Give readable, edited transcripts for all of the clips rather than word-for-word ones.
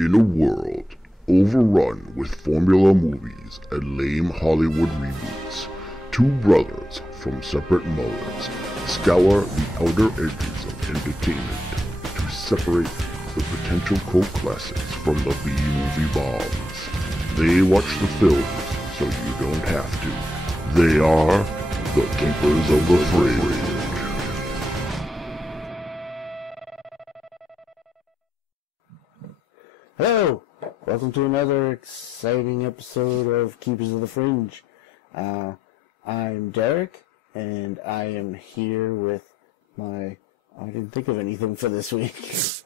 In a world overrun with formula movies and lame Hollywood reboots, two brothers from separate mothers scour the outer edges of entertainment to separate the potential cult classics from the B-movie bombs. They watch the films so you don't have to. They are the Keepers of the Fringe. Hello! Welcome to another exciting episode of Keepers of the Fringe. I'm Derek, and I am here with I didn't think of anything for this week.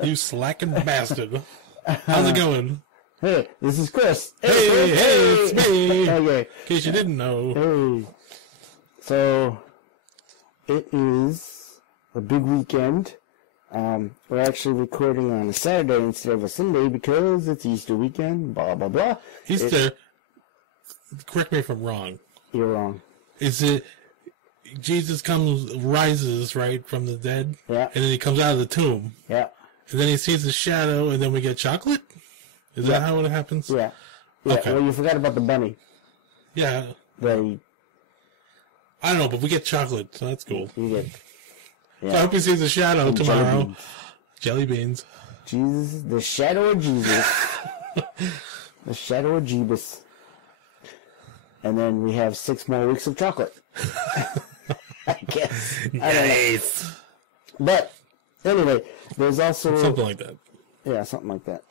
You slacking bastard. How's it going? Hey, this is Chris. Hey, it's me. Okay. In case you didn't know. Hey. So, it is a big weekend. We're actually recording on a Saturday instead of a Sunday because it's Easter weekend, blah, blah, blah. Easter, correct me if I'm wrong. You're wrong. Is it Jesus rises, right, from the dead? Yeah. And then he comes out of the tomb. Yeah. And then he sees the shadow, and then we get chocolate? Is that how it happens? Yeah. Okay. Well, you forgot about the bunny. Yeah. I don't know, but we get chocolate, so that's cool. You get... Yeah. So I hope he sees the shadow and tomorrow. Jelly beans. Jesus, the shadow of Jesus. The shadow of Jeebus. And then we have 6 more weeks of chocolate. I guess. Nice. But, anyway, there's also... Something like that. Yeah, something like that.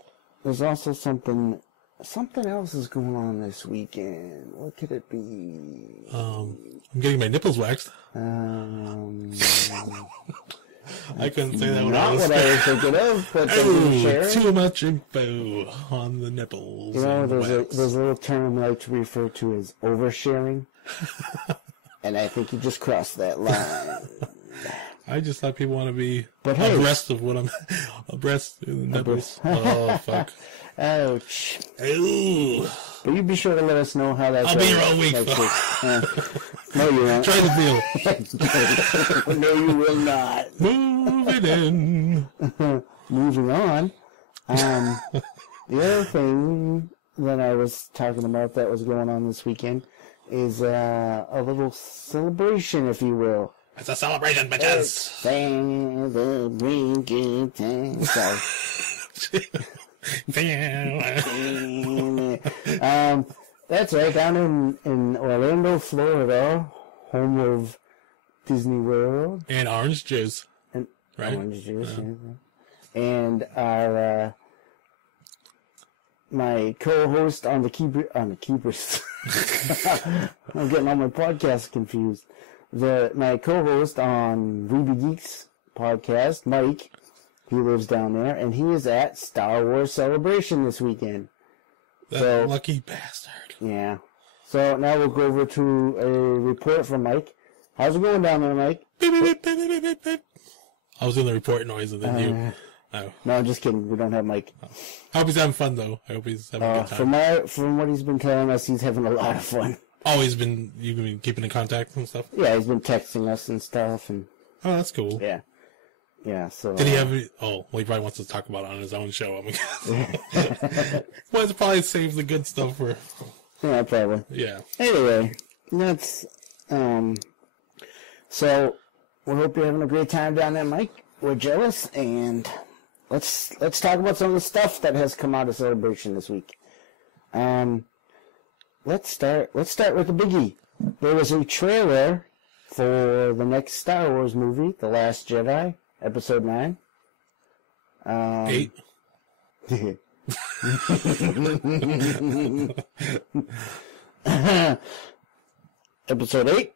There's also something else is going on this weekend. What could it be? I'm getting my nipples waxed. I couldn't say that when I was... Not what I was thinking of, but share. Too much info on the nipples. You know, there's a little term I like to refer to as oversharing. And I think you just crossed that line. I just thought people want to be hey, abreast of what I'm... abreast of the nipples. Oh, fuck. Ouch. Ooh. But you be sure to let us know how that's I'll be here all week. No, you won't. Try the deal. No, you will not. Moving in. Moving on. The other thing that I was talking about that was going on this weekend is a little celebration, if you will. It's a celebration, bitches. Celebrating time. Sorry. That's right, down in Orlando, Florida, home of Disney World. And orange juice. And right? Orange juice, yeah. And our, my co-host on the Keepers. I'm getting all my podcasts confused. My co-host on VB Geeks podcast, Mike, he lives down there, and he is at Star Wars Celebration this weekend. That lucky bastard. Yeah. So now we'll go over to a report from Mike. How's it going down there, Mike? Beep, beep, beep, beep, beep, beep. I was doing the report noise and then you... Oh. No, I'm just kidding. We don't have Mike. Oh. I hope he's having fun, though. I hope he's having a good time. From what he's been telling us, he's having a lot of fun. Oh, you've been keeping in contact and stuff? Yeah, he's been texting us and stuff. And oh, that's cool. Yeah. Yeah, so... Did he have... well, he probably wants to talk about it on his own show. I mean, well, it's probably save the good stuff for... Yeah, probably. Yeah. Anyway, that's... So, we hope you're having a great time down there, Mike. We're jealous, and let's talk about some of the stuff that has come out of Celebration this week. Let's start with the biggie. There was a trailer for the next Star Wars movie, The Last Jedi, Episode 9. 8. Episode 8.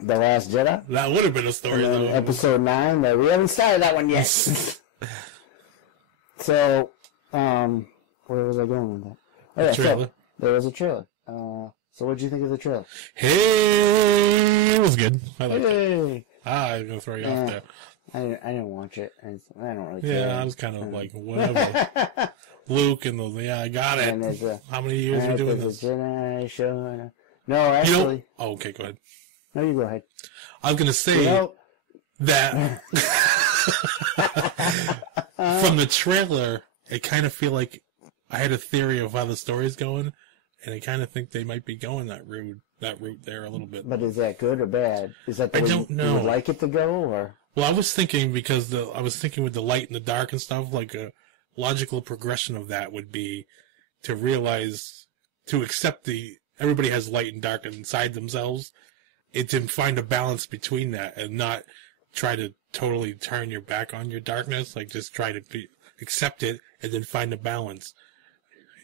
The Last Jedi. That would have been a story, though. Episode 9. We haven't started that one yet. So, where was I going with that? Oh, yeah, so there was a trailer. So what did you think of the trailer? Hey, it was good. I liked it. I was going to throw you off there. I didn't watch it. I don't really care. Yeah, I was kind of like, whatever. Luke and those, yeah, I got it. How many years are we doing this? Jedi show. No, actually. Oh, okay, go ahead. No, you go ahead. I was going to say that From the trailer, I kind of feel like I had a theory of how the story's going, and I kind of think they might be going that route there a little bit. But is that good or bad? Is that the way don't know. You would like it to go, or? Well, I was thinking with the light and the dark and stuff, like a logical progression of that would be to accept everybody has light and dark inside themselves, and to find a balance between that and not try to totally turn your back on your darkness, like just try to accept it and then find a balance.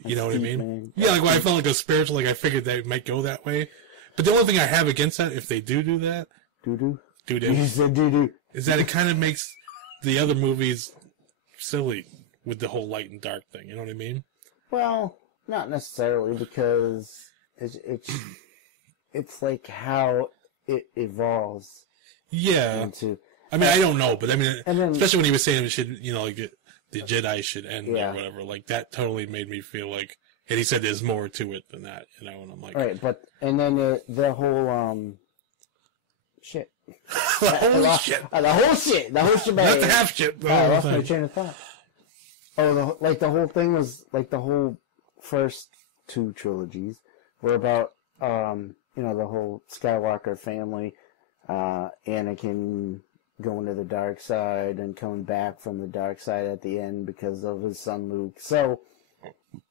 You know what I mean? Man. Yeah, like when I felt like a spiritual, like I figured they might go that way. But the only thing I have against that, if they do that, You said doo-doo. is that it kind of makes the other movies silly with the whole light and dark thing. You know what I mean? Well, not necessarily, because it's like how it evolves. Yeah. I mean, I don't know, but I mean, especially when he was saying it should, like the Jedi should end or whatever, like that totally made me feel like, and he said there's more to it than that, and I'm like, right, and then the whole shit, the whole shit, not the half shit. I lost my train of thought. Oh, the whole thing was like the whole first two trilogies were about the whole Skywalker family, Anakin going to the dark side and coming back from the dark side at the end because of his son Luke. So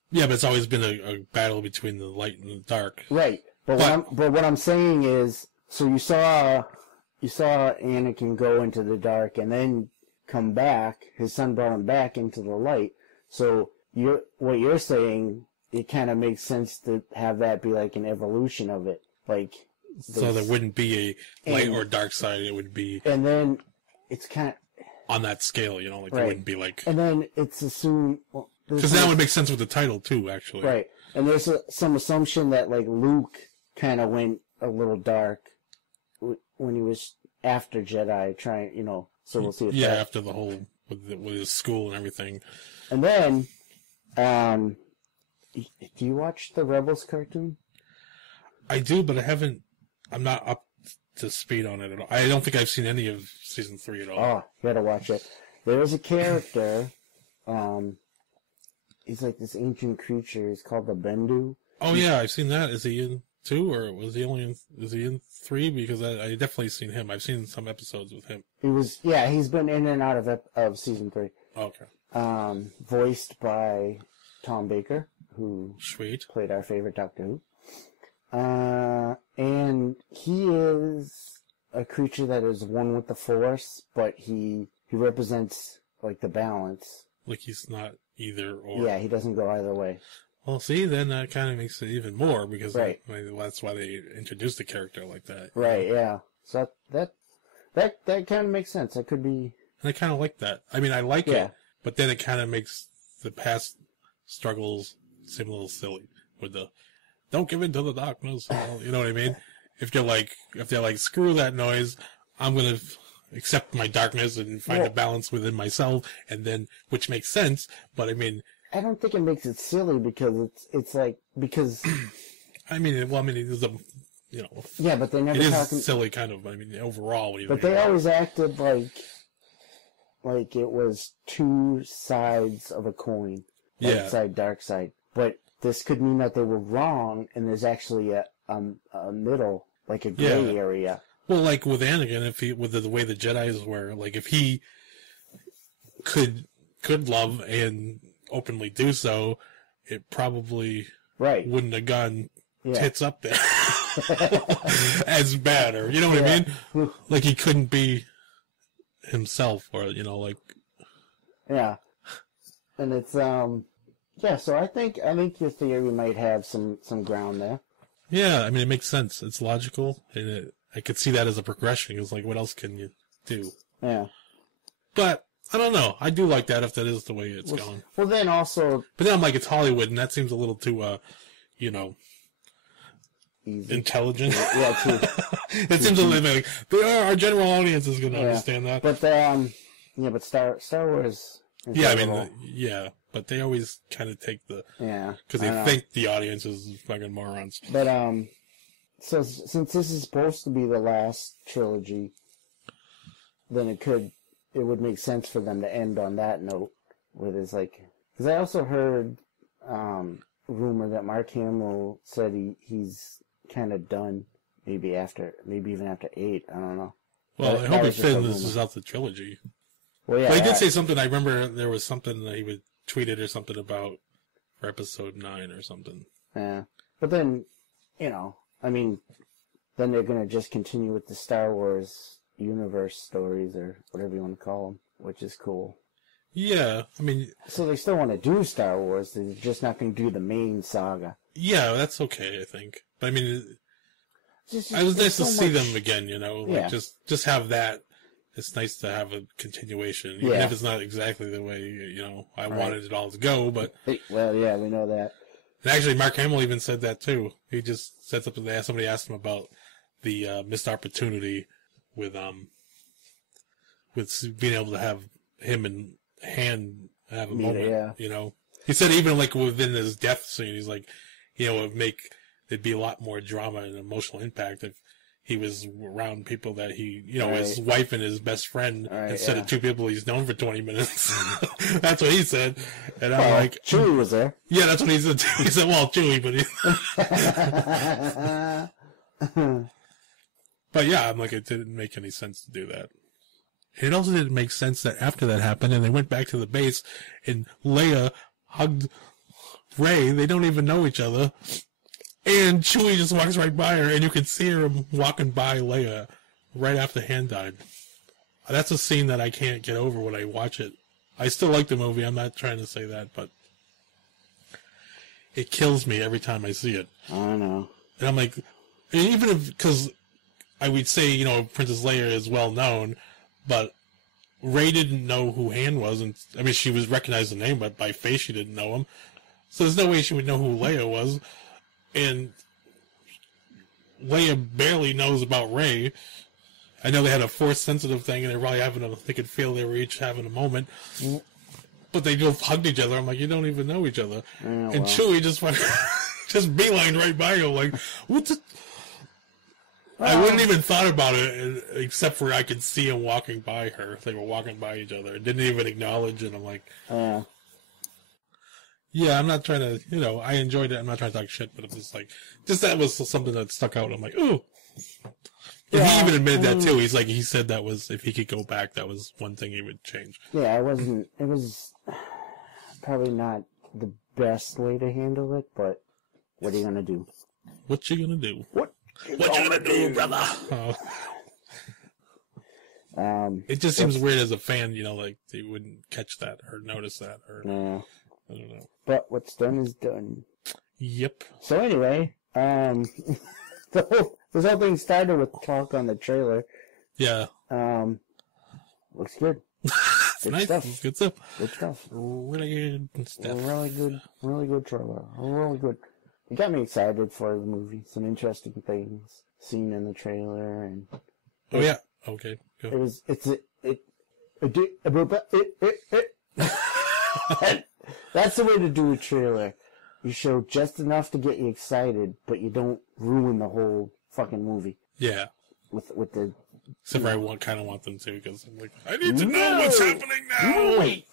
yeah, but it's always been a battle between the light and the dark. Right. But what I'm saying is, so you saw Anakin go into the dark and then come back. His son brought him back into the light. So what you're saying, it kind of makes sense to have that be like an evolution of it, like. So there wouldn't be a light or dark side. It would be. And then it's kind of on that scale, like right. It wouldn't be like. And then it's assumed. Because that would make sense with the title too, actually. Right, and there's some assumption that like Luke kind of went a little dark when he was after Jedi, trying, So we'll see. If after the whole with his school and everything. And then, do you watch the Rebels cartoon? I do, but I'm not up to speed on it at all. I don't think I've seen any of season 3 at all. Oh, you gotta watch it. There was a character, he's like this ancient creature, he's called the Bendu. Oh yeah, I've seen that. Is he in 2, or is he in 3? Because I definitely seen him. I've seen some episodes with him. He's been in and out of season 3. Okay. Voiced by Tom Baker, who played our favorite Doctor Who. And he is a creature that is one with the Force, but he represents like the balance. Like he's not either or. Yeah, he doesn't go either way. Well, see, then that kind of makes it even more because that's why they introduced the character like that. Right. Yeah. So that kind of makes sense. It could be. And I kind of like that. I mean, I like it, but then it kind of makes the past struggles seem a little silly with the. Don't give in to the darkness. You know what I mean? If they're like, screw that noise, I'm going to accept my darkness and find a balance within myself, and then, which makes sense, but I mean. I don't think it makes it silly because because. it is a, Yeah, but they never it is silly kind of, overall. But they always acted like it was two sides of a coin. Light side, dark side. But this could mean that they were wrong, and there's actually a middle, like a gray area. Well, like with Anakin, with the way the Jedis were, like if he could love and openly do so, it probably wouldn't have gone tits up there as bad, or you know what I mean? Like he couldn't be himself, or like. Yeah, and it's so I think your theory might have some ground there. Yeah, it makes sense. It's logical, and I could see that as a progression. It's like, what else can you do? Yeah. But I don't know. I do like that if that is the way it's going. Well, then also. But then I'm like, it's Hollywood, and that seems a little too, easy. Intelligent. Yeah, too. It seems a little like our general audience is going to understand that. But but Star Wars. But they always kind of take the because they think the audience is fucking morons. But so since this is supposed to be the last trilogy, then it could it would make sense for them to end on that note, where there's like, because I also heard rumor that Mark Hamill said he's kind of done, maybe even after 8. I don't know. Well, I hope he finishes out the trilogy. Well, yeah, but he did say something. I remember there was something that he would tweeted or something about for episode 9 or something. Yeah, but then, I mean, then they're gonna just continue with the Star Wars universe stories or whatever you want to call them, which is cool. Yeah, I mean... So they still want to do Star Wars, they're just not going to do the main saga. Yeah, that's okay, I think. But I mean, it was nice to see them again, like just have that. It's nice to have a continuation, even if it's not exactly the way, I wanted it all to go, but... Well, yeah, we know that. And actually, Mark Hamill even said that, too. He just said something, somebody asked him about the missed opportunity with being able to have him and Han have a moment, He said even like within his death scene, he's like, there'd be a lot more drama and emotional impact if he was around people that he, his wife and his best friend instead of 2 people he's known for 20 minutes. That's what he said. And I'm like... Chewie was there. Yeah, that's what he said too. He said, well, Chewie, but But yeah, I'm like, it didn't make any sense to do that. It also didn't make sense that after that happened and they went back to the base and Leia hugged Rey. They don't even know each other. And Chewie just walks right by her and you can see her walking by Leia right after Han died. That's a scene that I can't get over when I watch it. I still like the movie. I'm not trying to say that, but it kills me every time I see it. I know. And I'm like, even if, because I would say, Princess Leia is well known, but Rey didn't know who Han was, and I mean, she was recognized the name, but by face she didn't know him. So there's no way she would know who Leia was, and Leia barely knows about Rey. I know they had a Force-sensitive thing, and they're probably they could feel they were each having a moment, but they both hugged each other. I'm like, you don't even know each other. And Chewie just went, just beeline right by you, like, what's it? I wouldn't even thought about it, except for I could see him walking by her. They were walking by each other and didn't even acknowledge it. I'm like, yeah, I'm not trying to, I enjoyed it. I'm not trying to talk shit, but it was like, just that was something that stuck out. I'm like, ooh. And he even admitted that too. He's like, he said that was, if he could go back, that was one thing he would change. Yeah, it was probably not the best way to handle it, but what are you going to do? What you going to do? What you gonna do, brother? It just seems weird as a fan, like they wouldn't catch that or notice that, or I don't know. But what's done is done. Yep. So anyway, this whole thing started with talk on the trailer. Yeah. Looks good. Good nice stuff. Good stuff. Good stuff. Really good stuff. Really good trailer. Really good. It got me excited for the movie. Some interesting things seen in the trailer, and yeah, okay, go. That's the way to do a trailer. You show just enough to get you excited, but you don't ruin the whole fucking movie. Yeah. With the. Except for I kind of want them to, because I'm like, I need to know what's happening now. Wait.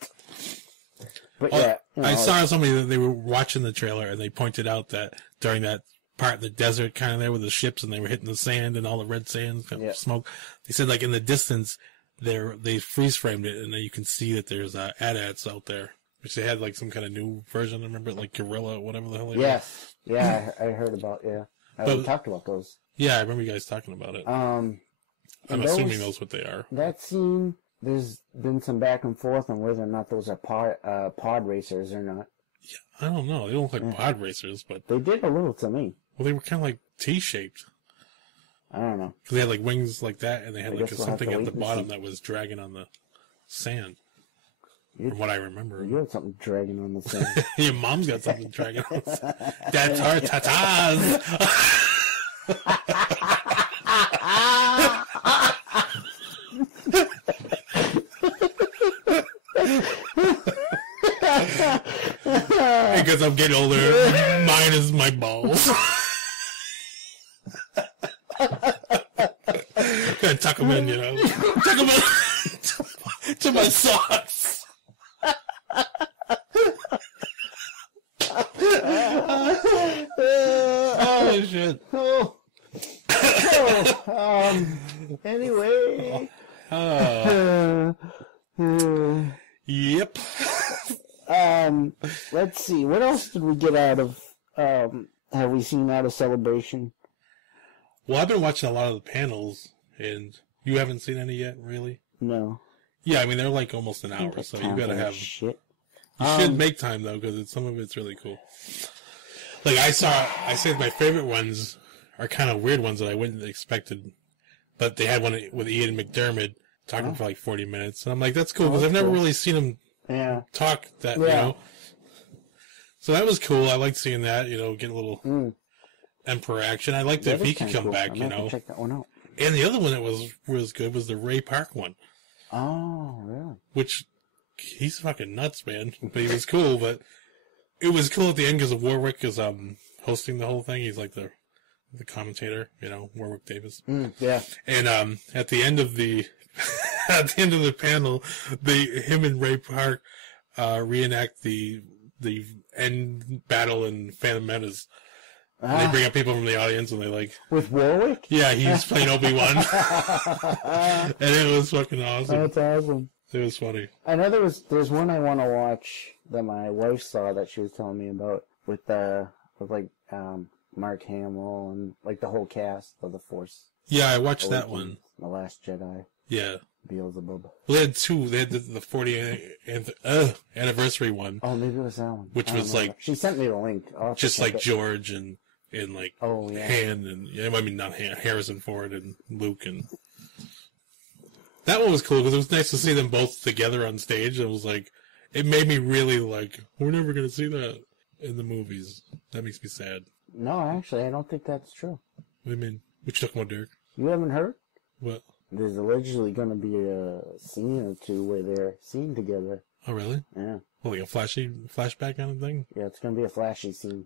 But yeah, I saw somebody that they were watching the trailer and they pointed out that during that part of the desert kind of there with the ships and they were hitting the sand and all the red sand smoke, they said like in the distance they freeze framed it and then you can see that there's AT-ATs out there, which they had like some kind of new version. I remember like Gorilla, whatever the hell. Yes, yeah, I heard about we talked about those. Yeah, I remember you guys talking about it. I'm assuming those what they are. That scene. There's been some back and forth on whether or not those are pod racers or not. Yeah, I don't know. They don't look like pod racers, but... They did a little to me. Well, they were kind of like T-shaped. I don't know. Because they had like wings like that, and they had like something at the bottom that was dragging on the sand. From what I remember. You had something dragging on the sand. Your mom's got something dragging on the sand. That's her tatas! Because I'm getting older, mine is my balls. Gotta tuck them in, Tuck them in. to my socks. Oh shit. Anyway. Yep. Let's see. What else did we get out of? Have we seen out of Celebration? Well, I've been watching a lot of the panels, and you haven't seen any yet, really? No. Yeah, I mean they're like almost an hour, so you gotta have. Shit. You should make time though, because some of it's really cool. Like I said, my favorite ones are kind of weird ones that I wouldn't have expected, but they had one with Ian McDermott talking for like 40 minutes, and I'm like, that's cool because I've never really seen him talk that, you know. So that was cool. I liked seeing that, you know, get a little Emperor action. I liked if he could come back, you know. Check that one out. And the other one that was good was the Ray Park one. Oh, really? Which, he's fucking nuts, man. But he was cool, but it was cool at the end because Warwick is hosting the whole thing. He's like the commentator, you know, Warwick Davis. Yeah. And at the end of the panel, him and Ray Park reenact the end battle in Phantom Menace. And they bring up people from the audience, and they like with Warwick. Yeah, he's playing Obi-Wan, and it was fucking awesome. That's awesome. It was funny. I know there's one I want to watch that my wife saw that she was telling me about with Mark Hamill and like the whole cast of the Force. Yeah, I watched that one. The Last Jedi. Yeah. Beelzebub. Well, they had two. They had the 40th anniversary one. Oh, maybe it was that one. Which was like she sent me the link. Just like George and like Han and I mean not Han, Harrison Ford and Luke, and that one was cool because it was nice to see them both together on stage. It was like it made me really like we're never gonna see that in the movies. That makes me sad. No, actually, I don't think that's true. What do you mean? What you talking about, Derek? You haven't heard? What? There's allegedly going to be a scene or two where they're seen together. Oh, really? Yeah. Well, like a flashback kind of thing? Yeah, it's going to be a flashy scene.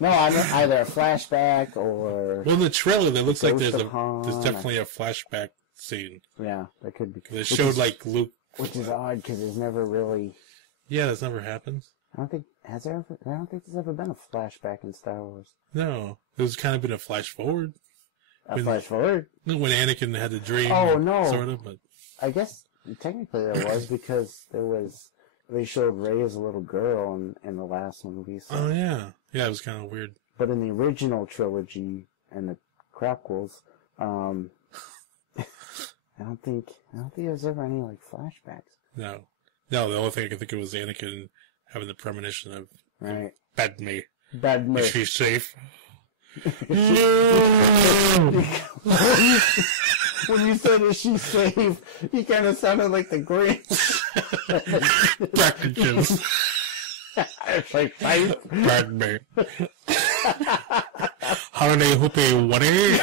No, I mean either a flashback or... Well, in the trailer, that looks like there's definitely a flashback scene. Yeah, that could be. They showed, like, Luke... Which is odd, because there's never really... Yeah, that's never happened. I don't think there's ever been a flashback in Star Wars. No. There's kind of been a flash forward. Flash forward? When Anakin had the dream. Oh, no. Sort of, but... I guess technically there was, because they showed Rey as a little girl in the last movie. So. Oh, yeah. Yeah, it was kind of weird. But in the original trilogy and the prequels, I don't think there's ever any, like, flashbacks. No. No, the only thing I can think of was Anakin having the premonition of Padme. Padme. Is she safe? When you said, is she safe, you kind of sounded like the Grinch. Bracket jokes. It's like, safe. Padme. Holiday hoopy whatty.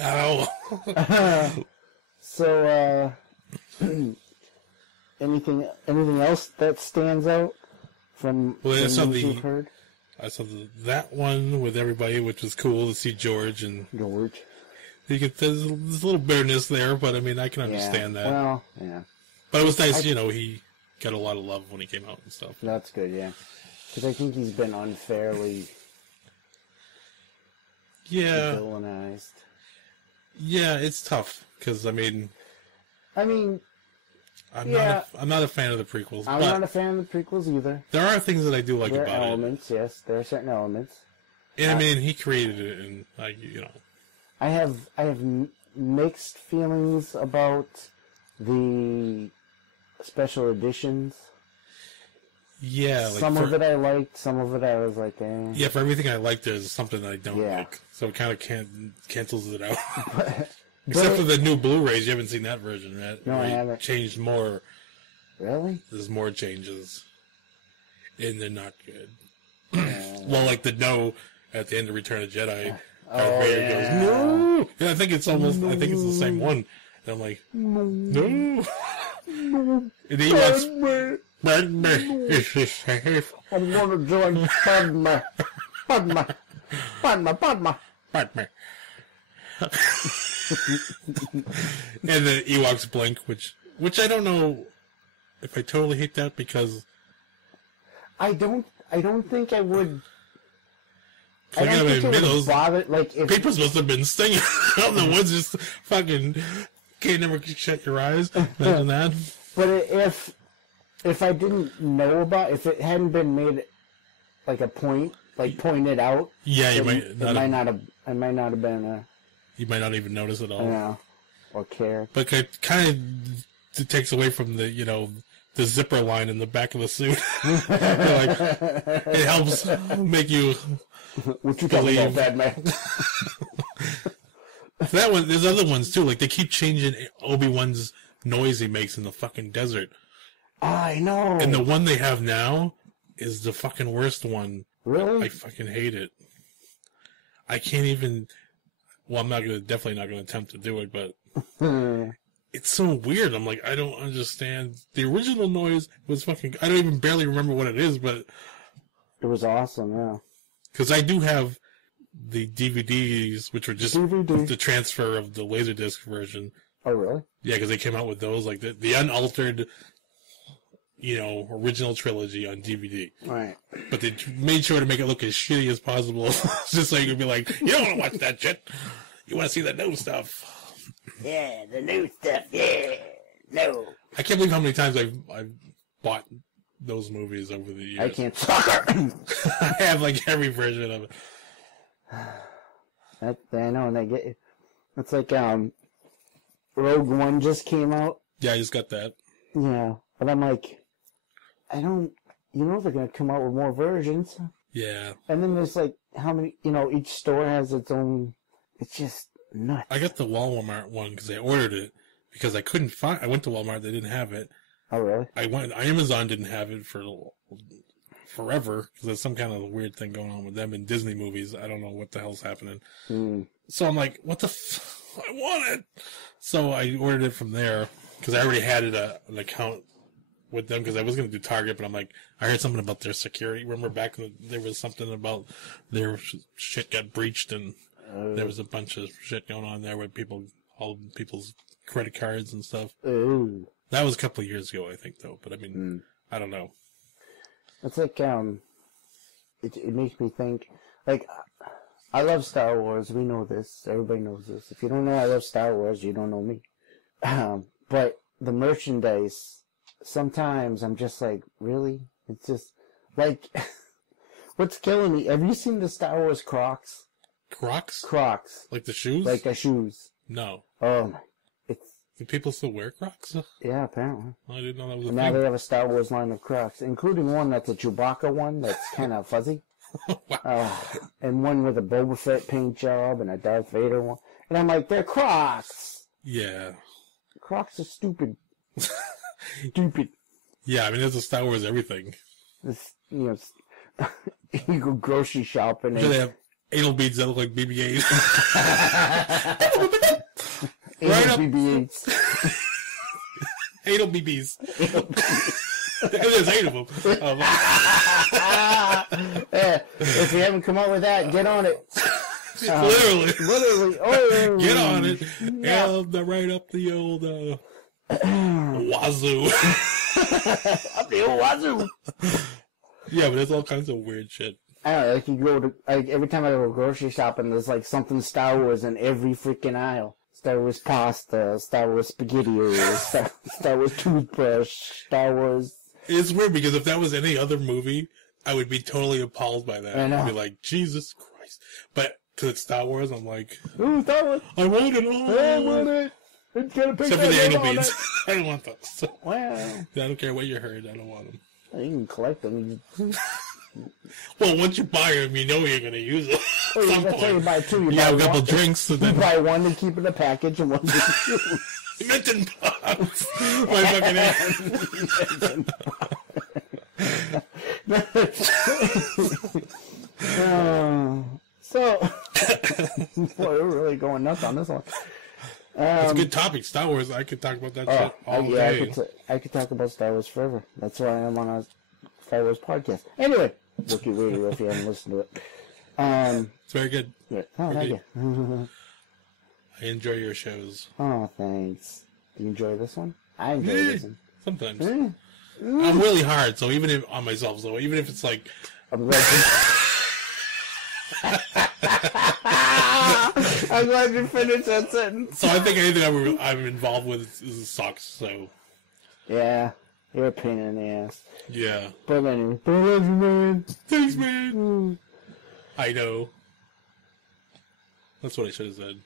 Ow. So, anything else that stands out from you've heard? I saw that one with everybody, which was cool to see George and George. There's a little bitterness there, but I mean I can understand that. Well, yeah. But it was nice, he got a lot of love when he came out and stuff. That's good, yeah. Because I think he's been unfairly villainized. Yeah, it's tough because I'm not a fan of the prequels. I'm not a fan of the prequels either. There are things that I do like about it. There are elements, yes. There are certain elements. And he created it, and I have mixed feelings about the special editions. Yeah, some of it I liked, some of it I was like, eh. Yeah, for everything I like, there's something that I don't like. So it kind of cancels it out. Except for the new Blu-rays, you haven't seen that version, right? No, I haven't. Changed more. Really? There's more changes. And they're not good. Well, like the no at the end of Return of Jedi. Darth Vader goes, no! Yeah, I think it's the same one. And I'm like, no! And the Ewoks, Padme, is she safe? I'm gonna join Padme. Padme. And the Ewoks blink, which I don't know if I totally hate that because I don't think I would. I don't think it would bother. Like if people must have been stinging out in the woods, just fucking can't never shut your eyes. Imagine that. But if I didn't know about, if it hadn't been made like a point, like pointed out, yeah, you might I might not have been. You might not even notice at all. Yeah, or care. But it kind of takes away from the the zipper line in the back of the suit. Like, it helps make you. What you talking about, bad man? That one, there's other ones too. Like they keep changing Obi-Wan's noise he makes in the fucking desert. I know. And the one they have now is the fucking worst one. Really? I fucking hate it. I can't even. Well, I'm definitely not gonna attempt to do it, but it's so weird. I'm like, I don't understand. The original noise was fucking. I don't even barely remember what it is, but it was awesome. Yeah. Because I do have the DVDs, which were just the transfer of the Laserdisc version. Oh, really? Yeah, because they came out with those, like the unaltered, original trilogy on DVD. Right. But they made sure to make it look as shitty as possible, just so you could be like, you don't want to watch that shit. You want to see the new stuff. Yeah, the new stuff. Yeah, no. I can't believe how many times I've bought those movies over the years. I can't soccer. I have like every version of it. I know, and they get it. It's like Rogue One just came out. Yeah, I just got that. Yeah, but I'm like, I don't. They're gonna come out with more versions. Yeah. And then there's like how many? Each store has its own. It's just nuts. I got the Walmart one because I ordered it because I couldn't find. I went to Walmart, they didn't have it. Oh, really? Amazon didn't have it for forever because there's some kind of weird thing going on with them in Disney movies. I don't know what the hell's happening. So I'm like, what the I want it. So I ordered it from there because I already had an account with them because I was going to do Target, but I'm like, I heard something about their security. Remember back when there was something about their shit got breached and there was a bunch of shit going on there with all people's credit cards and stuff. Ooh. That was a couple of years ago, I think, though. But I mean, I don't know. It's like it makes me think. Like, I love Star Wars. We know this. Everybody knows this. If you don't know I love Star Wars, you don't know me. But the merchandise, sometimes I'm just like, really? It's just like, what's killing me? Have you seen the Star Wars Crocs? Crocs? Crocs. Like the shoes? Like the shoes. No. Oh, Do people still wear Crocs? Yeah, apparently. I didn't know that was a and thing. now they have a Star Wars line of Crocs, including one that's a Chewbacca one that's kind of fuzzy. Wow. And one with a Boba Fett paint job and a Darth Vader one. And I'm like, they're Crocs! Yeah. Crocs are stupid. Stupid. Yeah, I mean, there's a Star Wars everything. This, you go grocery shopping Sure, and... they have anal beads that look like BB-8s. Right up. BB-8s. Anal BBs. There's 8 of them. Yeah, if you haven't come up with that, get on it. Literally. Oh, get on it. Yeah. And right up the old wazoo. Up the old wazoo. Yeah, but there's all kinds of weird shit. I don't know, like you go to, like every time I go grocery shopping, there's like something Star Wars in every freaking aisle. Star Wars pasta, Star Wars spaghetti, Star Wars toothbrush, Star Wars... It's weird because if that was any other movie, I would be totally appalled by that. I know. I'd be like, Jesus Christ. But because it's Star Wars, I'm like, ooh, Star Wars! I want it all! I want it! It's got a picture Except for the anal on beads. it. I don't want those. Wow. I don't care what you heard, I don't want them. You can collect them. Well, once you buy them, you know you're going to use it. Well, that's how you buy two. You have a couple drinks. And then... You buy one to keep in the package and one to use. Mention pops. My fucking ass. So, boy, we're really going nuts on this one. It's a good topic, Star Wars. I could talk about that shit all day. I could talk about Star Wars forever. That's why I'm on a Star Wars podcast. Anyway, Wookie Radio if you haven't listened to it. It's very good. Yeah. Oh, thank you. I enjoy your shows. Oh, thanks. Do you enjoy this one? I enjoy this one. Sometimes. I'm really hard, so even if on myself, so even if it's like... I'm glad you finished that sentence. So I think anything I'm involved with sucks, so... Yeah, you're a pain in the ass. Yeah. But anyway, I love you, man. Thanks, man. I know. That's what I should have said.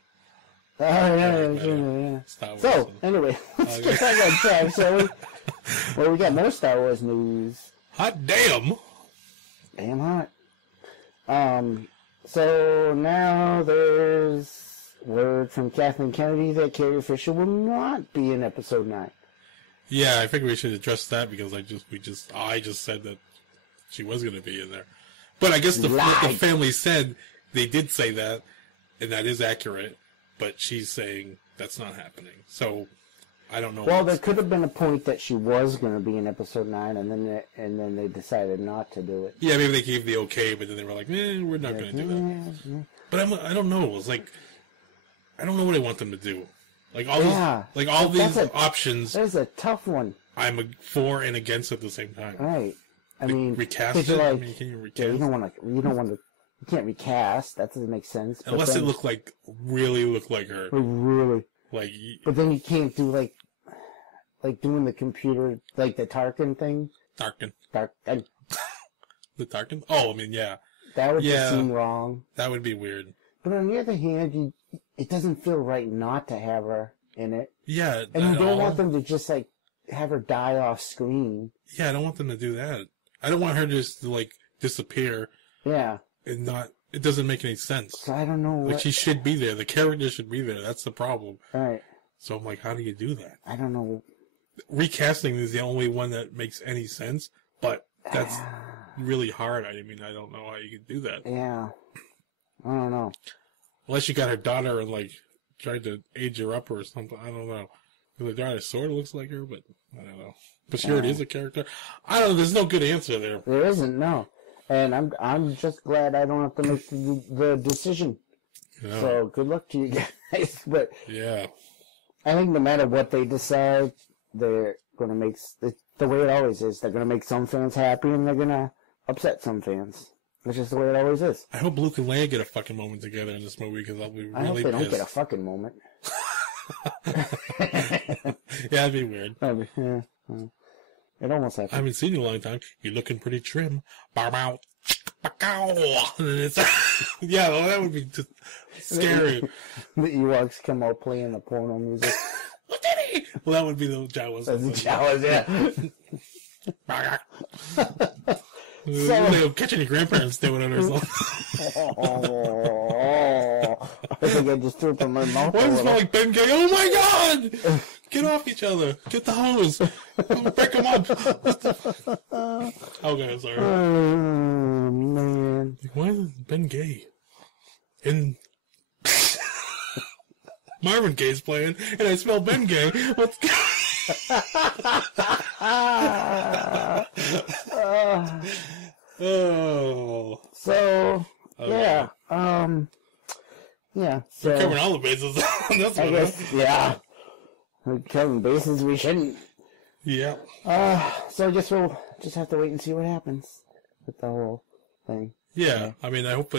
Oh, yeah. So, anyway, let's get back on track, shall we? Well, we got more Star Wars news. Hot damn! Damn hot. So now there's word from Kathleen Kennedy that Carrie Fisher will not be in Episode 9. Yeah, I figure we should address that because I just said that she was going to be in there. But I guess what the family said, they did say that, and that is accurate, but she's saying that's not happening. So, I don't know. Well, there could have been a point that she was going to be in Episode 9, and then they decided not to do it. Yeah, maybe they gave the okay, but then they were like, we're not going to do that. Yeah. But I don't know. It's like, I don't know what I want them to do. Like all these options. That's a tough one. I'm for and against at the same time. Right. I mean, recast it. Like, I mean, can you recast? Yeah, you don't want to. You can't recast. That doesn't make sense. Unless it really look like her. Really. Like. But then you can't do like doing the computer, like the Talkin thing. Talkin. The Talkin? Oh, I mean, yeah. That would just seem wrong. That would be weird. But on the other hand, it doesn't feel right not to have her in it. Yeah. And you don't want them to just have her die off screen. Yeah, I don't want them to do that. I don't want her just to disappear. Yeah. And it doesn't make any sense. So I don't know she should be there. The character should be there. That's the problem. Right. So I'm like, how do you do that? I don't know. Recasting is the only one that makes any sense, but that's really hard. I mean, I don't know how you can do that. Yeah. I don't know. Unless you got her daughter and tried to age her up or something. I don't know. The daughter sort of looks like her, but I don't know. But she already is a character. I don't know. There's no good answer there. There isn't, no. And I'm just glad I don't have to make the decision. Yeah. So good luck to you guys. But yeah, I think no matter what they decide, they're going to make the way it always is. They're going to make some fans happy, and they're going to upset some fans. That's just the way it always is. I hope Luke and Leia get a fucking moment together in this movie because I'll be really pissed. I hope they don't get a fucking moment. Yeah, that'd be weird. Yeah. It almost happened. I haven't seen you in a long time. You're looking pretty trim. Bow, bow. Yeah, well, that would be just scary. The Ewoks come out playing the porno music. Well, that would be the Jawas. That's the Jawas, yeah. So, they'll catch any grandparents doing it or something. I think I just threw it from my mouth. Why does it smell like Ben Gay? Oh my god! Get off each other. Get the hose. Break them up. Okay, sorry. Oh, man. Why is Ben Gay? And Marvin Gaye's playing, and I smell Ben Gay. What's Oh. So, yeah. Yeah. So, we're covering all the bases. That's I guess, yeah. We're covering bases we shouldn't. Yeah. So I guess we'll just have to wait and see what happens with the whole thing. Yeah. I mean, I hope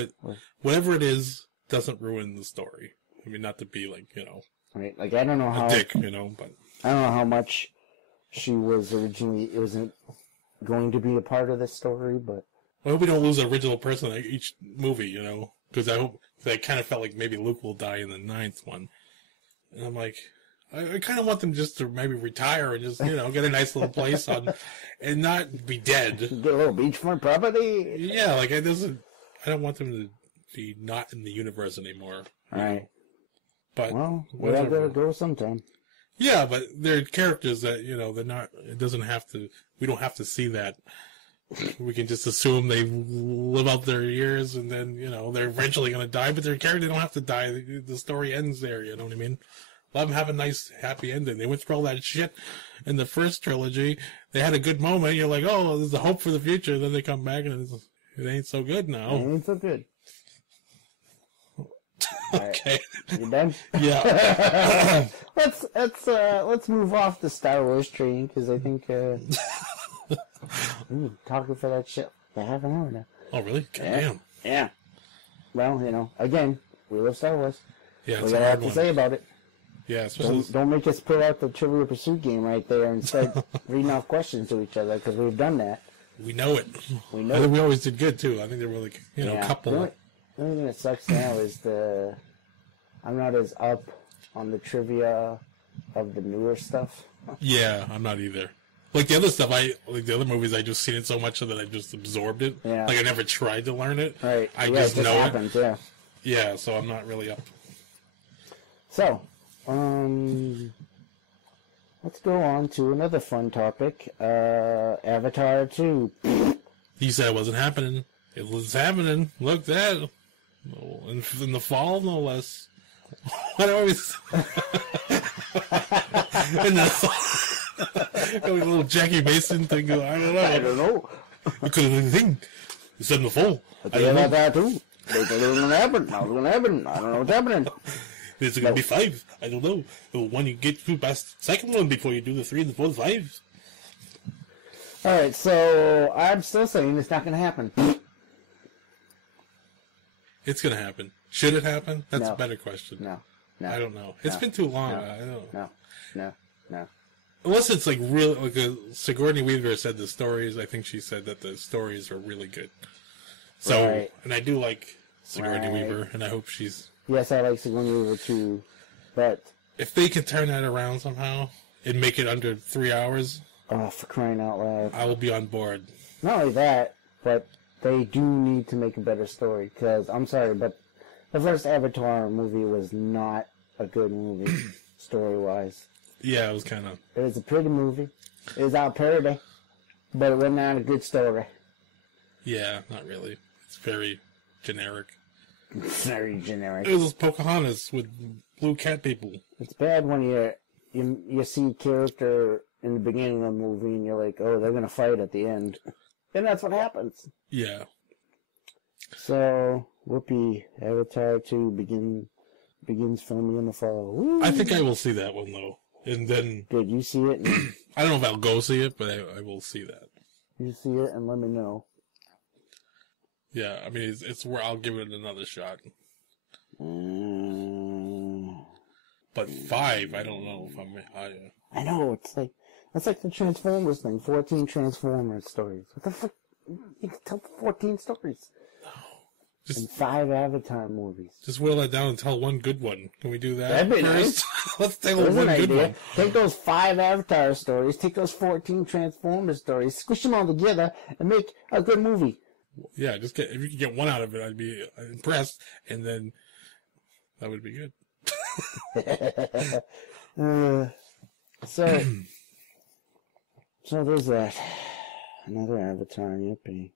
whatever it is doesn't ruin the story. I mean, not to be Right. I don't know how. A dick, but. I don't know how much she was originally. It wasn't going to be a part of the story, but. I hope we don't lose an original person in each movie, because I hope I kind of felt like maybe Luke will die in the 9th one, and I'm like, I kind of want them just to maybe retire and just get a nice little place and not be dead. Get a little beachfront property. Yeah, I don't want them to be not in the universe anymore. All right. But we all gotta go sometime. Yeah, but they're characters that they're not. It doesn't have to. We don't have to see that. We can just assume they live out their years and then, they're eventually going to die, but their character don't have to die. The story ends there, you know what I mean? let them have a nice, happy ending. They went through all that shit in the first trilogy. They had a good moment. You're like, oh, there's a hope for the future. Then they come back and it ain't so good now. It ain't so good. Okay. Right. You done? Yeah. let's move off the Star Wars train because I think talking for that shit for half an hour now. Oh really? Damn. Yeah. Well, again, we love Star Wars. Yeah, we got a lot to say about it. Yeah, especially don't make us pull out the Trivial Pursuit game right there and start reading off questions to each other because we've done that. We know it. We know. I think we always did good too. I think there were like a couple. The only thing that sucks now is I'm not as up on the trivia of the newer stuff. Yeah, I'm not either. Like the other stuff, the other movies, I just seen it so much that I just absorbed it. Yeah. Like I never tried to learn it. Right. I just know happens, it. Yeah. Yeah, so I'm not really up. So, let's go on to another fun topic. Avatar 2. You said it wasn't happening. It was happening. Look that. In the fall, no less. I always... in the fall. A little Jackie Mason thing. I don't know. It could have been a thing. You said in the fall. I don't know that too. They said it was going to happen. Now it's going to happen. I don't know what's happening. There's going to be 5. I don't know. The one you get through past the second one before you do the 3 and the 4 and 5. Alright, so I'm still saying it's not going to happen. It's going to happen. Should it happen? That's No. a better question. No. I don't know. It's been too long. No. I don't know. No. Unless it's like real, like Sigourney Weaver said the stories. I think she said that the stories are really good. So, Right. and I do like Sigourney Right. Weaver, and I hope she's. Yes, I like Sigourney Weaver too, but If they can turn that around somehow and make it under 3 hours, for crying out loud. I will be on board. Not only that, but they do need to make a better story, because, I'm sorry, but the first Avatar movie was not a good movie, story-wise. Yeah, it was kind of. It was a pretty movie. It was our parody, but it was not a good story. Yeah, not really. It's very generic. Very generic. It was Pocahontas with blue cat people. It's bad when you see a character in the beginning of the movie and you're like, oh, they're going to fight at the end. And that's what happens. Yeah. So, whoopee, Avatar 2 begins filming in the fall. Woo! I think I will see that one, though. And then... Did you see it? I don't know if I'll go see it, but I will see that. You see it and let me know. Yeah, I mean, it's where I'll give it another shot. But 5, I don't know if I'm... I know, it's like the Transformers thing. 14 Transformers stories. What the fuck? You can tell 14 stories. Just, and 5 Avatar movies. Just whittle that down and tell one good one. Can we do that? That'd be first? nice. Let's tell There's one an good idea. one. Take those 5 Avatar stories, take those 14 Transformers stories, squish them all together, and make a good movie. Yeah, just if you could get one out of it, I'd be impressed, and then that would be good. So there's that. Another Avatar, yippee.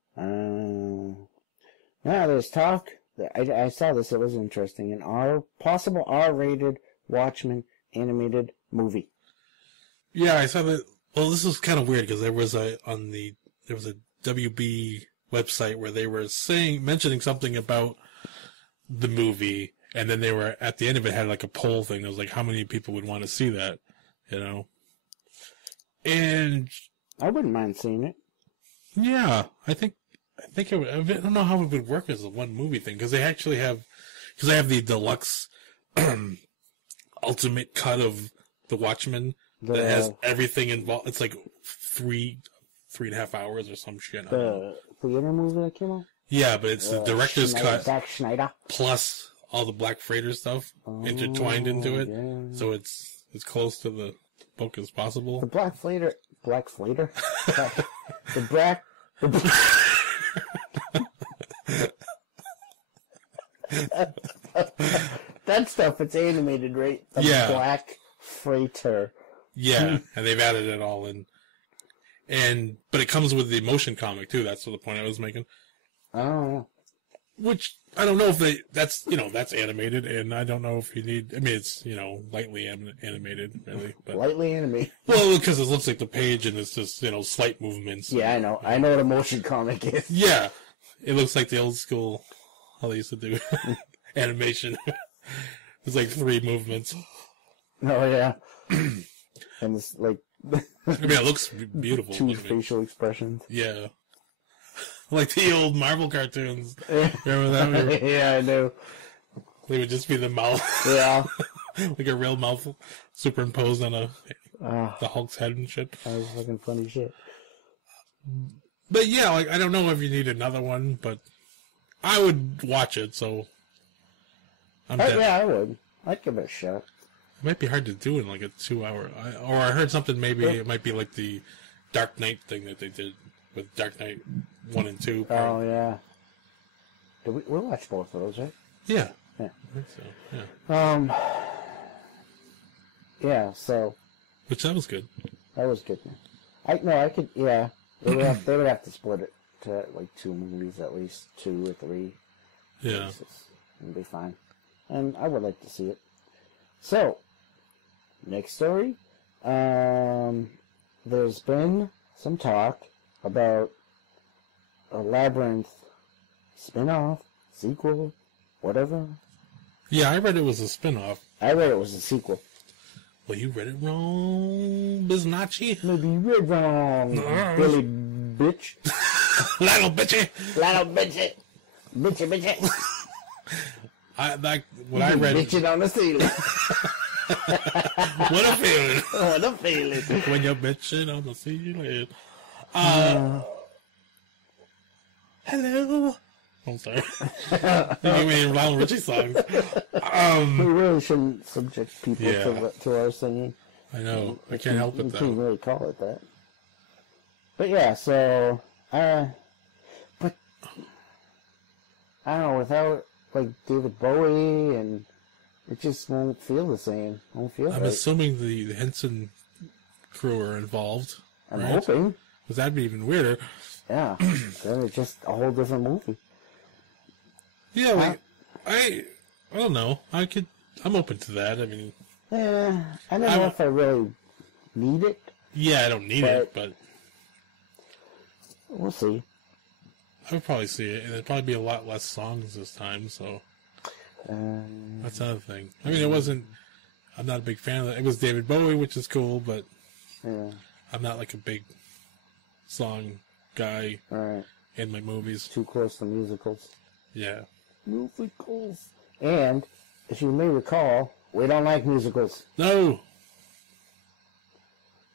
Now there's talk. I saw this. It was interesting. An possible R-rated Watchmen animated movie. Yeah, I saw that. Well, this was kind of weird because there was a WB website where they were mentioning something about the movie, and then they were at the end of it had like a poll thing. It was like how many people would want to see that, And I wouldn't mind seeing it. Yeah, I think it would, I don't know how it would work as a one movie thing because they actually have the deluxe ultimate cut of the Watchmen that has everything involved. It's like 3.5 hours or some shit. The theater movie that came out? Yeah, but it's the director's cut Zack Snyder. plus all the Black Freighter stuff intertwined into it. Yeah. So it's as close to the book as possible. The Black Freighter? That stuff, it's animated, right? The Black Freighter. Yeah, and they've added it all in. But it comes with the motion comic too. That's the point I was making. Oh. Which, I don't know if that's animated, and I don't know if you need, I mean, it's, lightly animated, really. But, Lightly animated? Well, because it looks like the page, and it's just, slight movements. Yeah, I know. I know what a motion comic is. Yeah. It looks like the old school, how they used to do animation. It's like 3 movements. Oh, yeah. And it's like... I mean, it looks beautiful. 2 facial expressions. Yeah. Like the old Marvel cartoons. Remember that? Yeah, I know. They would just be the mouth. Yeah. Like a real mouth superimposed on the Hulk's head and shit. That was fucking funny shit. But yeah, like, I don't know if you need another one, but I would watch it, so... Yeah, I would. I'd give it a shot. It might be hard to do in like a 2-hour... Or I heard something, maybe it might be like the Dark Knight thing that they did with Dark Knight 1 and 2. Oh, yeah. We'll watch both of those, right? Yeah. Yeah. I think so, yeah. Yeah, so... Which, that was good. That was good, man. I could, yeah. They would have to split it to, like, 2 movies at least. 2 or 3. Yeah. It'd be fine. And I would like to see it. So, next story. There's been some talk about a Labyrinth spin-off, sequel, whatever. Yeah, I read it was a spin-off. I read it was a sequel. Well, you read it wrong, Biznacci. Maybe you read wrong, Billy bitch. Little bitchy. Little bitchy. Bitchy. I read... Bitching on the ceiling. What a feeling. What a feeling. When you're bitching on the ceiling. Hello. I'm sorry. You mean Ronald Richie songs. We really shouldn't subject people to our singing. I know. I can't help it, though. You can't really call it that. But yeah, so... but... I don't know, without, like, David Bowie, and it just won't feel the same. Won't feel I'm assuming the Henson crew are involved. I'm hoping. Because that'd be even weirder. Yeah. Then it's just a whole different movie. Yeah, like, I don't know. I'm open to that. I mean... Yeah, I don't know if I really need it. Yeah, I don't need it, but... We'll see. I would probably see it, and there'd probably be a lot less songs this time, so... that's another thing. I mean, I'm not a big fan of that. It was David Bowie, which is cool, but... Yeah. I'm not like a big song guy in my movies. Too close to musicals. Yeah. Musicals. And, if you may recall, we don't like musicals. No!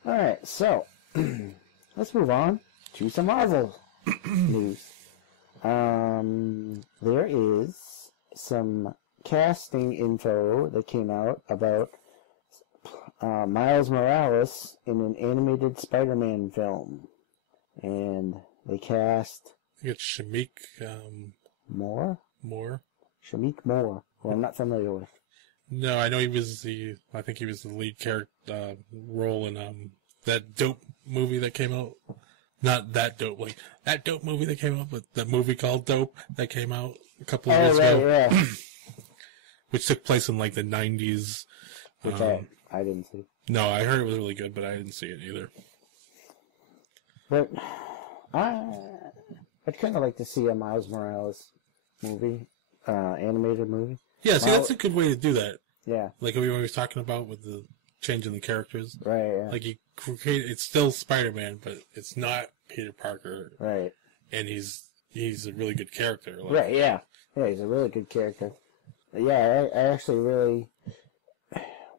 Alright, so, let's move on to some Marvel news. There is some casting info that came out about Miles Morales in an animated Spider-Man film. And they cast... I think it's Shamik... Moore? Moore? Shamik Moore, who I'm not familiar with. No, I know he was the lead character role in that dope movie that came out. Not that dope, like that dope movie that came out, but the movie called Dope that came out a couple of years ago. Yeah. Which took place in like the 90s. Which I didn't see. No, I heard it was really good, but I didn't see it either. But I'd kind of like to see a Miles Morales movie, animated movie. Yeah, see, that's a good way to do that. Yeah. Like we were talking about with the changing the characters. Right, yeah. Like it's still Spider-Man, but it's not Peter Parker. Right. And he's a really good character. Like, right, yeah. Yeah, he's a really good character. Yeah, I actually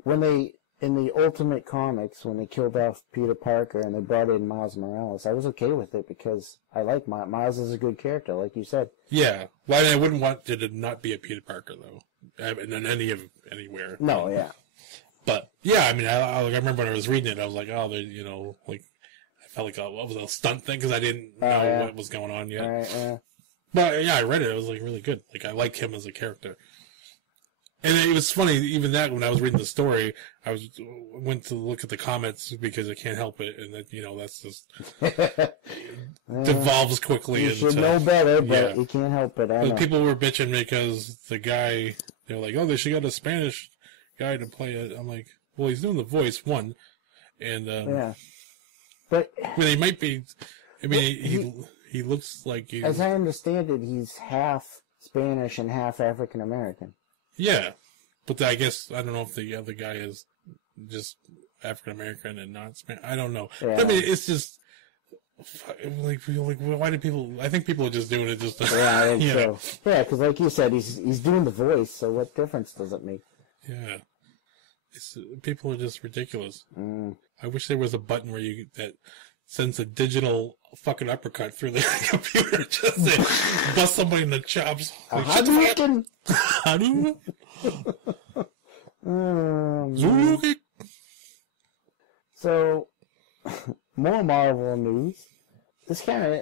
really... in the Ultimate Comics, when they killed off Peter Parker and they brought in Miles Morales, I was okay with it because I like Miles is a good character, like you said. Yeah. Well, I wouldn't want it to not be a Peter Parker, though. Anywhere. No, yeah. But, yeah, I mean, I remember when I was reading it, I was like, oh, like, I felt like what was a stunt thing because I didn't know what was going on yet. Right, yeah. But, yeah, I read it. It was, like, really good. Like, I like him as a character. And it was funny, even that, when I was reading the story, went to look at the comments because I can't help it, and that, that's just devolves quickly. You into, should know better, but you can't help it. I know. People were bitching because the guy, they were like, oh, they should get a Spanish guy to play it. I'm like, well, he's doing the voice, one, and but I mean, he might be. I mean, he looks like he's, as I understand it, he's half Spanish and half African American. Yeah, but I guess I don't know if the other guy is just African American and not Spanish. I don't know. Yeah. But, I mean, it's just like why do people? I think people are just doing it just to, yeah, I think so. Yeah, because like you said, he's doing the voice. So what difference does it make? Yeah, people are just ridiculous. I wish there was a button where that sends a digital fucking uppercut through the computer just to bust somebody in the chops. Like, Hadouken! Zulu. So, more Marvel news. This kind of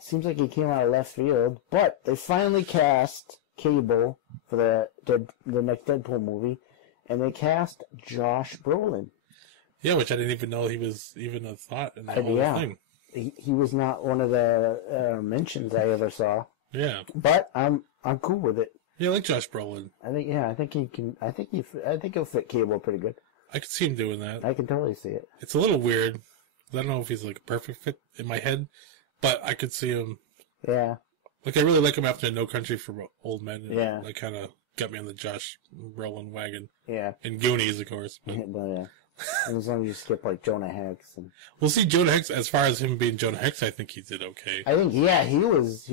seems like it came out of left field, but they finally cast Cable for the next Deadpool movie, and they cast Josh Brolin. Yeah, which I didn't even know he was even a thought in the whole thing. He was not one of the mentions I ever saw. Yeah, but I'm cool with it. Yeah, I like Josh Brolin. I think he can. I think he'll fit Cable pretty good. I could see him doing that. I can totally see it. It's a little weird. I don't know if he's like a perfect fit in my head, but I could see him. Yeah. Like I really like him after No Country for Old Men. And yeah. That kind of got me on the Josh Brolin wagon. Yeah. And Goonies, of course. But yeah. And as long as you skip like Jonah Hex. We'll see Jonah Hex. As far as him being Jonah Hex, I think he did okay. I think he was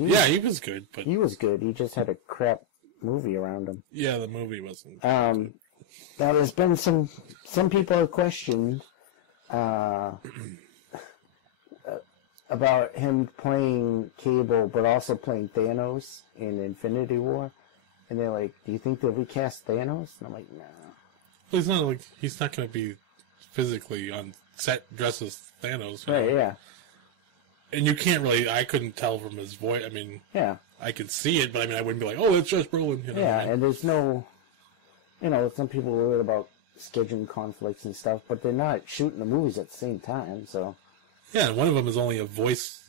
good. But he was good. He just had a crap movie around him. Yeah, the movie wasn't. Now there's been some people have questioned about him playing Cable, but also playing Thanos in Infinity War, and they're like, "Do you think they'll recast Thanos?" And I'm like, "No." Well, he's not going to be physically on set dressed as Thanos. Right? Yeah. And you can't really. I couldn't tell from his voice. I mean, yeah. I could see it, but I mean, I wouldn't be like, "Oh, it's Josh Brolin." You know yeah, what I mean? and there's no, some people are worried about scheduling conflicts and stuff, but they're not shooting the movies at the same time, so. Yeah, and one of them is only a voice.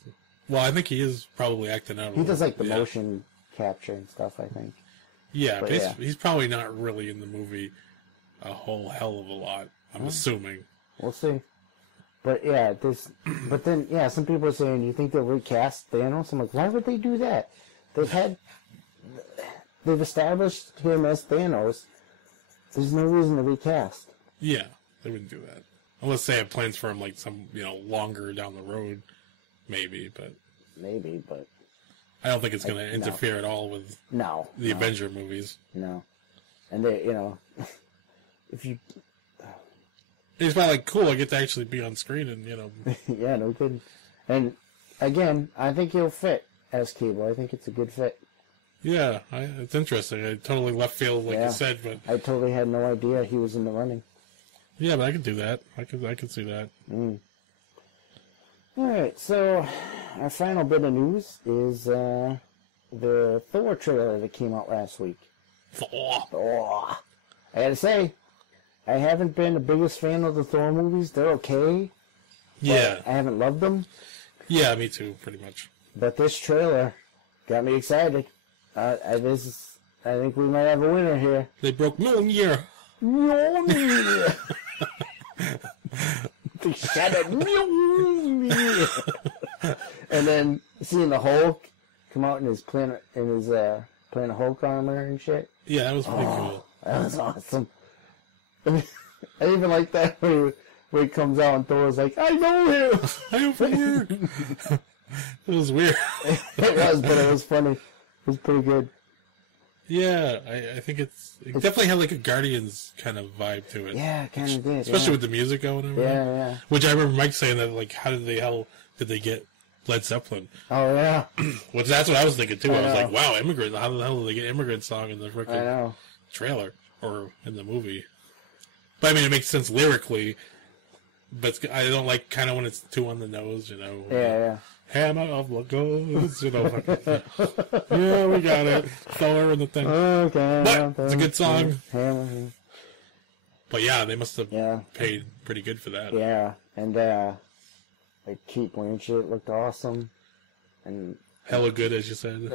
Well, I think he is probably acting out. He does like the motion capture and stuff, I think. Yeah, but he's probably not really in the movie a whole hell of a lot. I'm assuming. We'll see. But yeah, but then some people are saying, "You think they'll recast Thanos?" I'm like, why would they do that? They've established him as Thanos. There's no reason to recast. Yeah, they wouldn't do that unless they have plans for him like some longer down the road, maybe. But I don't think it's going to interfere at all with the Avenger movies. No, and they, if you. It's probably like, cool, I get to actually be on screen and, yeah, no kidding. And, again, I think he'll fit as Cable. I think it's a good fit. Yeah, it's interesting. I totally left field, like you said, but... I totally had no idea he was in the running. Yeah, but I could do that. I could see that. Alright, so, our final bit of news is, the Thor trailer that came out last week. Thor. I gotta say... I haven't been the biggest fan of the Thor movies. They're okay. Yeah. I haven't loved them. Yeah, me too, pretty much. But this trailer got me excited. I think we might have a winner here. They broke Mjolnir. Mjolnir. They shattered Mjolnir. And then seeing the Hulk come out in his Planet Hulk armor and shit. Yeah, that was pretty cool. That was awesome. I even like that where he comes out and Thor's like, "I know him! I know from work!" It was weird. It was, but it was funny. It was pretty good. Yeah, I think it definitely had like a Guardians kind of vibe to it. Yeah, it kind of did. Especially with the music going and everything. Yeah. Which I remember Mike saying that, like, how did they get Led Zeppelin? Oh, yeah. Which that's what I was thinking, too. I was like, wow, Immigrant. How the hell did they get Immigrant song in the freaking trailer? Or in the movie? But, I mean, it makes sense lyrically, but I don't like kind of when it's too on the nose, Yeah. Hammer of the gods, you know. Yeah, we got it. Thor and the thing. Okay. But it's a good song. Hammer. But yeah, they must have paid pretty good for that. Yeah, and like Kate Blanchett looked awesome, and hella good, as you said. You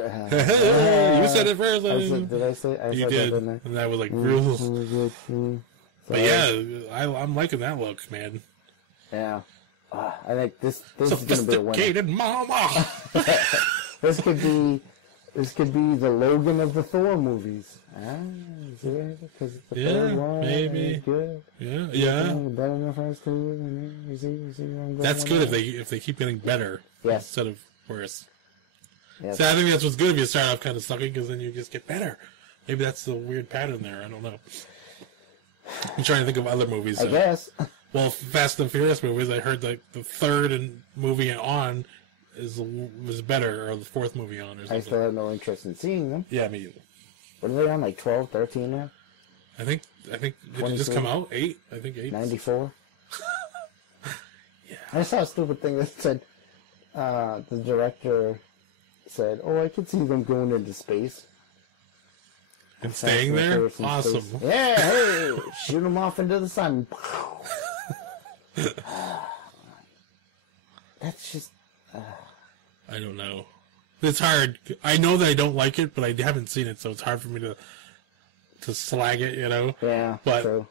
said it first. Did I say? You did, and that was like real. But yeah, I'm liking that look, man. Yeah, I think this is gonna be a winner. Sophisticated mama. This could be the Logan of the Thor movies. Because the third one maybe. is good. Yeah. Better than the first two. You see where I'm going. That's good if they keep getting better. Yes. Instead of worse. Yes. So I think that's what's good if you start off kind of sucking, because then you just get better. Maybe that's the weird pattern there. I don't know. I'm trying to think of other movies. I guess. Well, Fast and Furious movies, I heard like the third movie on was better, or the fourth movie on, or something. I still have no interest in seeing them. Yeah, me either. What are they on, like 12, 13 now? I think did it just come out? 8? I think 8. 94? Yeah. I saw a stupid thing that said, the director said, I could see them going into space. And staying there? Awesome. Space. Yeah, hey, shoot them off into the sun. That's just... I don't know. It's hard. I know that I don't like it, but I haven't seen it, so it's hard for me to slag it, you know? Yeah, but true.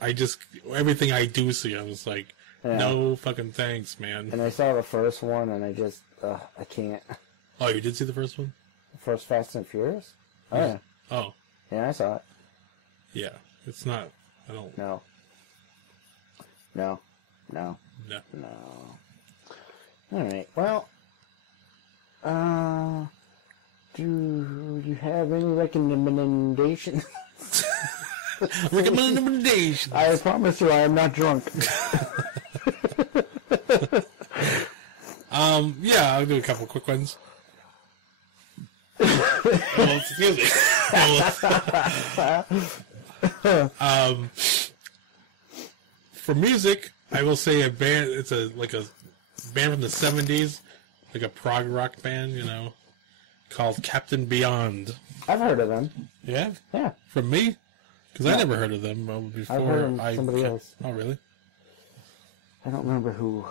I just... Everything I do see, I was like, no fucking thanks, man. And I saw the first one, and I just... I can't. Oh, you did see the first one? The first Fast and Furious? Oh, yeah. Oh. Yeah, I saw it. Yeah. It's not... I don't... No. Alright, well... do you have any recommendations? Recommendations! I promise you I am not drunk. Yeah, I'll do a couple quick ones. Well, excuse me. For music, I will say a band. It's a band from the 70s, like a prog rock band, you know, called Captain Beyond. I've heard of them. Yeah? Yeah. From me? Because I never heard of them before. I've heard of somebody else. Oh, really? I don't remember who.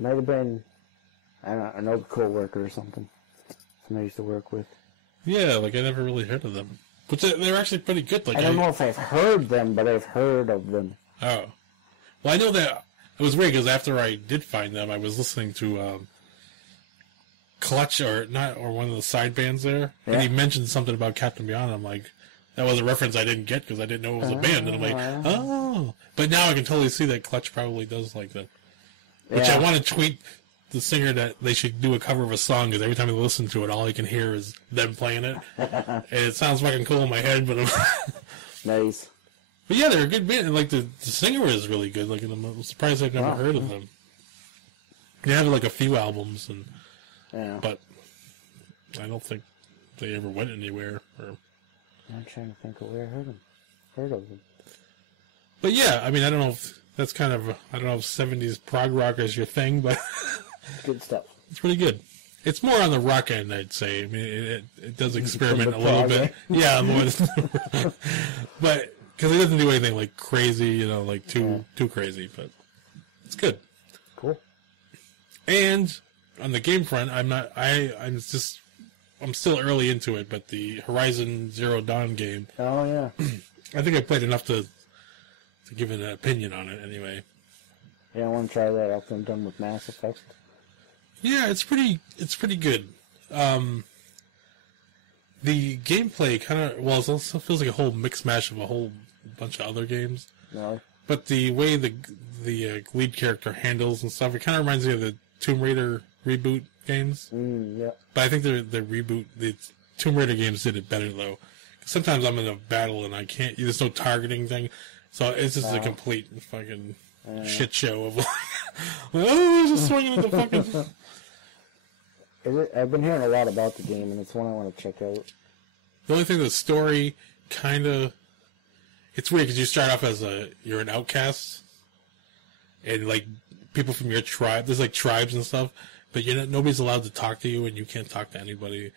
Might have been, I don't know, an old co-worker or something. Somebody I used to work with. Yeah, like I never really heard of them. But they're actually pretty good. Like I don't know if I've heard them, but I've heard of them. Oh. Well, I know that it was weird because after I did find them, I was listening to Clutch or one of the side bands there, and he mentioned something about Captain Beyond. I'm like, that was a reference I didn't get because I didn't know it was a band, and I'm like, oh. But now I can totally see that Clutch probably does like that. Which I want to tweet the singer that they should do a cover of a song, because every time I listen to it, all I can hear is them playing it. And it sounds fucking cool in my head, but Nice. But yeah, they're a good band. And like the singer is really good. Like, I'm surprised I've never heard of them. They have like a few albums, but I don't think they ever went anywhere. I'm trying to think of where I heard of them. But yeah, I mean, I don't know if that's kind of, I don't know if 70s prog rock is your thing, but good stuff. It's pretty good. It's more on the rock end, I'd say. I mean, it does experiment a little bit. Yeah, more than, but because it doesn't do anything like crazy, you know, like too crazy, but it's good. Cool. And on the game front, I'm still early into it, but the Horizon Zero Dawn game. Oh yeah. I think I played enough to give an opinion on it anyway. Yeah, I want to try that after I'm done with Mass Effect. Yeah, it's pretty good. The gameplay kind of, well, it also feels like a whole mix mash of a whole bunch of other games. No. But the way the lead character handles and stuff, it kind of reminds me of the Tomb Raider reboot games. Yeah. But I think the Tomb Raider games did it better though. Sometimes I'm in a battle and I can't. There's no targeting thing, so it's just a complete fucking shit show of like, just swinging at the fucking. I've been hearing a lot about the game, and it's one I want to check out. The only thing, the story kind of, it's weird because you start off as you're an outcast, and like people from your tribe. There's like tribes and stuff, but nobody's allowed to talk to you, and you can't talk to anybody.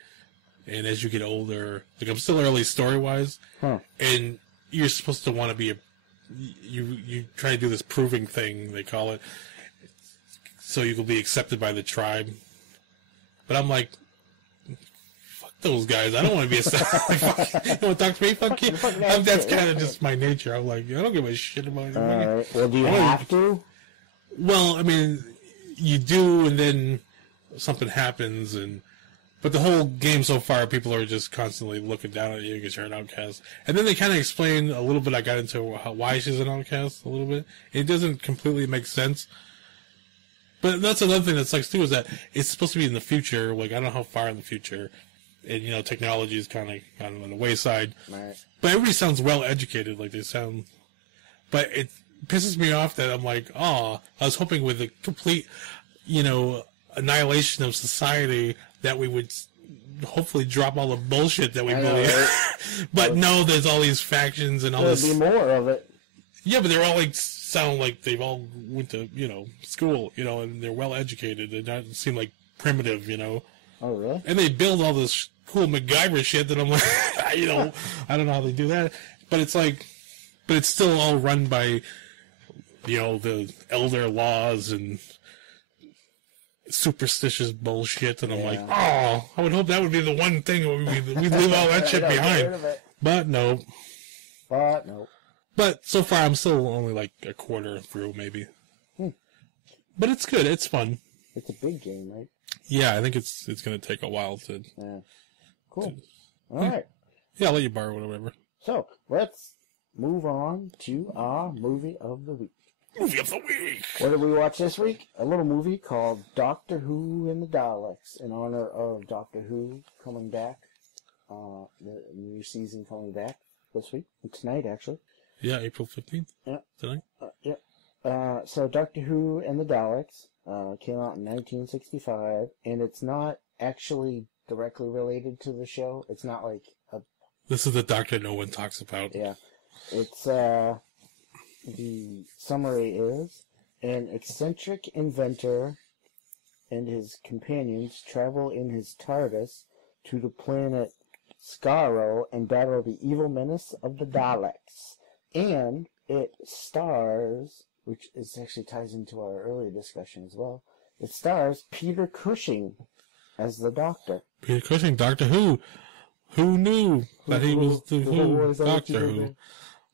And as you get older, like I'm still early story wise, and you're supposed to want to be you try to do this proving thing, they call it, so you can be accepted by the tribe. But I'm like, fuck those guys. I don't want to be accepted. Like, you want to talk to me? Fuck you. That's kind of just my nature. I'm like, I don't give a shit about it. Well, do you have to? Well, I mean, you do, and then something happens, but the whole game so far, people are just constantly looking down at you because you're an outcast. And then they kind of explain a little bit. I got into why she's an outcast a little bit. It doesn't completely make sense. But that's another thing that sucks too, is that it's supposed to be in the future. Like, I don't know how far in the future. And, technology is kind of on the wayside. Right. But everybody sounds well educated, like they sound. But it pisses me off that I'm like, I was hoping with a complete, annihilation of society that we would hopefully drop all the bullshit that we believe. Right? But no, there's all these factions and all this. There'll be more of it. Yeah, but they're all sound like they've all went to, school, and they're well educated. They don't seem like primitive, Oh, really? And they build all this cool MacGyver shit that I'm like, I don't know how they do that. But it's like, it's still all run by, the elder laws and superstitious bullshit, and I'm like, I would hope that would be the one thing we'd leave all that shit behind. But no. But so far, I'm still only like a quarter through, maybe. But it's good. It's fun. It's a big game, right? Yeah, I think it's going to take a while to. Yeah. Cool. All right. Yeah, I'll let you borrow it or whatever. So let's move on to our movie of the week. Movie of the week. What did we watch this week? A little movie called Doctor Who and the Daleks, in honor of Doctor Who coming back, the new season coming back this week, tonight actually. Yeah, April 15th. Yeah, tonight. So Doctor Who and the Daleks came out in 1965, and it's not actually directly related to the show. It's not like a. This is the Doctor no one talks about. Yeah, it's The summary is, an eccentric inventor and his companions travel in his TARDIS to the planet Skaro and battle the evil menace of the Daleks. And it stars, which is actually ties into our earlier discussion as well, it stars Peter Cushing as the Doctor. Peter Cushing, Doctor Who. Who knew that he was the Who Doctor Who?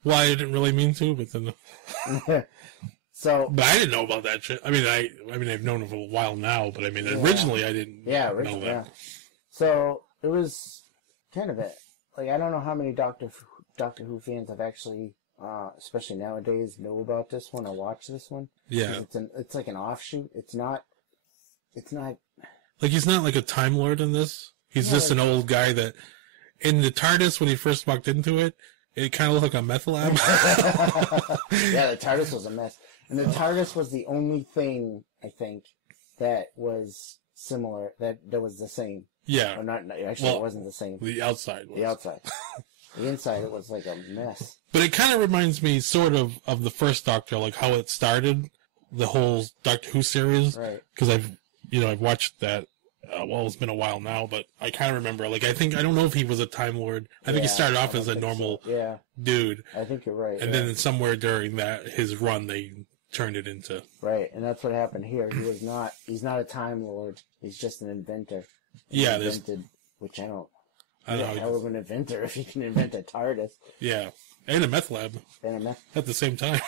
Well, I didn't really mean to, but then. But I didn't know about that shit. I mean, I've known him for a while now, but originally I didn't know that. Yeah. So it was kind of I don't know how many Doctor Who fans have actually, especially nowadays, know about this one or watch this one. Yeah. It's like an offshoot. It's not. Like, he's not like a Time Lord in this. He's just an old guy that, in the TARDIS, when he first walked into it, it kind of looked like a meth lab. Yeah, the TARDIS was a mess. And the TARDIS was the only thing, I think, that was similar, that was the same. Yeah. Or not, actually, it wasn't the same. The outside was. The outside. The inside, it was like a mess. But it kind of reminds me, sort of the first Doctor, like how it started, the whole Doctor Who series. Right. Because I've watched that. It's been a while now, but I kind of remember. Like, I don't know if he was a Time Lord. I think he started off as a normal dude. I think you're right. And then somewhere during his run, they turned it into. Right, and that's what happened here. He's not a Time Lord. He's just an inventor. Which I don't know. Hell of an inventor if you can invent a TARDIS. Yeah, and a meth lab. At the same time.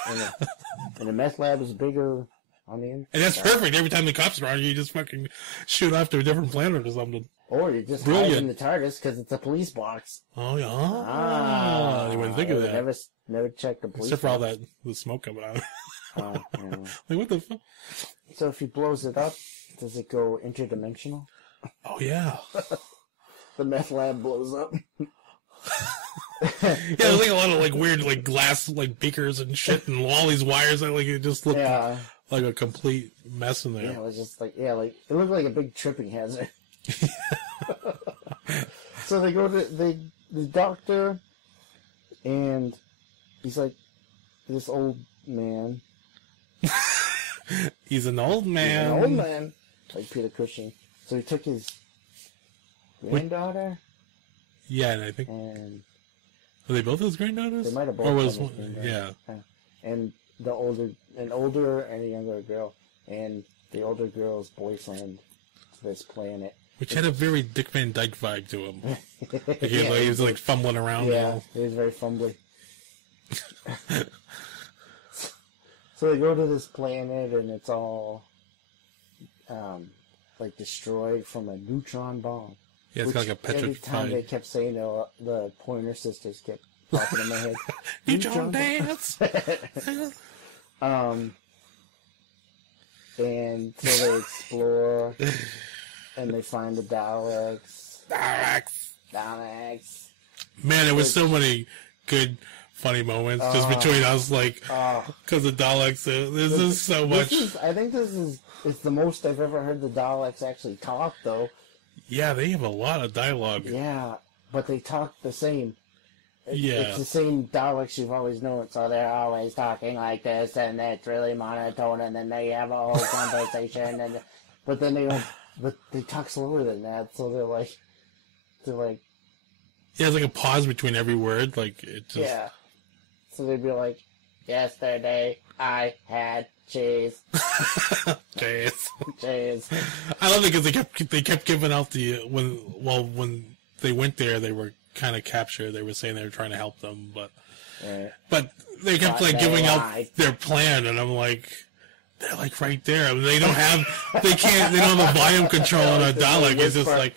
And a meth lab is bigger. And that's perfect. Every time the cops are around, you just fucking shoot off to a different planet or something. Or you just hide in the TARDIS because it's a police box. Oh, yeah. You wouldn't think of that. Never check the police Except for all the smoke coming out. Like, what the fuck? So if he blows it up, does it go interdimensional? Oh, yeah. The meth lab blows up. There's like a lot of weird glass beakers and shit and all these wires that it just looked like a complete mess in there. Yeah, it was just it looked like a big tripping hazard. So they go to the doctor, and he's like this old man. He's an old man. He's an old man, like Peter Cushing. So he took his granddaughter. Yeah, and I think. And were they both his granddaughters? They might have both. Or was one, one, yeah. And the older and a younger girl, and the older girl's boyfriend to this planet. Which had a very Dick Van Dyke vibe to him. Like he was like fumbling around. Yeah, he was very fumbly. So they go to this planet, and it's all like destroyed from a neutron bomb. Yeah, it's like a petrified. Every time they kept saying the Pointer Sisters kept popping in my head. Neutron dance. And so they explore, and they find the Daleks. Daleks. Man, there was so many good, funny moments just between us, like, because the Daleks. There's just so much. I think it's the most I've ever heard the Daleks actually talk, though. Yeah, they have a lot of dialogue. Yeah, but they talk the same. Yeah. It's the same Daleks you've always known, so they're always talking like this, and it's really monotone, and then they have a whole conversation, but they talk slower than that, so they're like, yeah, it's like a pause between every word, like, it just... Yeah. So they'd be like, yesterday I had cheese. Cheese. Cheese. I love it because they kept giving out when they went there, they were kind of captured. They were saying they were trying to help them, but they kept like giving out their plan, and I'm like, they're like right there. I mean, they don't have the volume control on a Dalek. It's just like,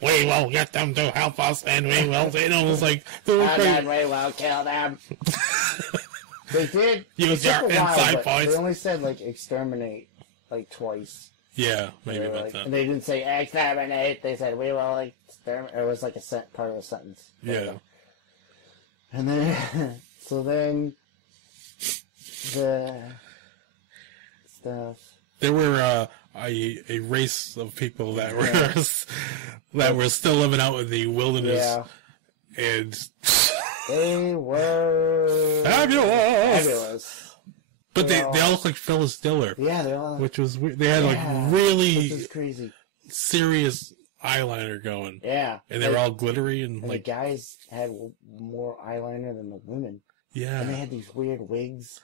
we will get them to help us, and we will. It's like, and then we will kill them. They did use your inside voice. They only said like exterminate like twice. Yeah, maybe about like, that. And they didn't say exterminate. They said we will exterminate. It was like a part of a sentence. Yeah. And then, so then the stuff. There were a race of people that were still living out in the wilderness, and they were fabulous. But they all look like Phyllis Diller. Yeah, they all. Which was weird. They had like really crazy, serious eyeliner going. Yeah, and they were all glittery and like the guys had more eyeliner than the women. Yeah, and they had these weird wigs.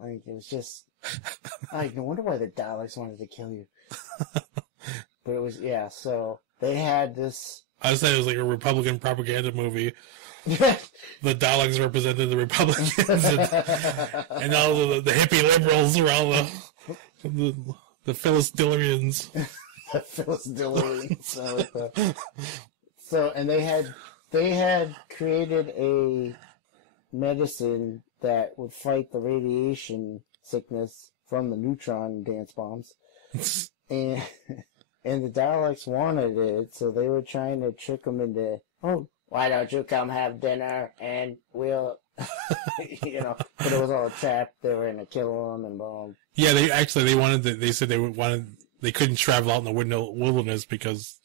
Like it was just. Like no wonder why the Daleks wanted to kill you. But it was so they had this. I said it was like a Republican propaganda movie. The Daleks represented the Republicans, and all the hippie liberals were all the Phyllis Dillerians. The Phyllis Dillerians. So, and they had created a medicine that would fight the radiation sickness from the neutron dance bombs, and the Daleks wanted it, so they were trying to trick them into, why don't you come have dinner and we'll, but it was all a trap. They were gonna kill them and boom. Yeah, they said they couldn't travel out in the wilderness because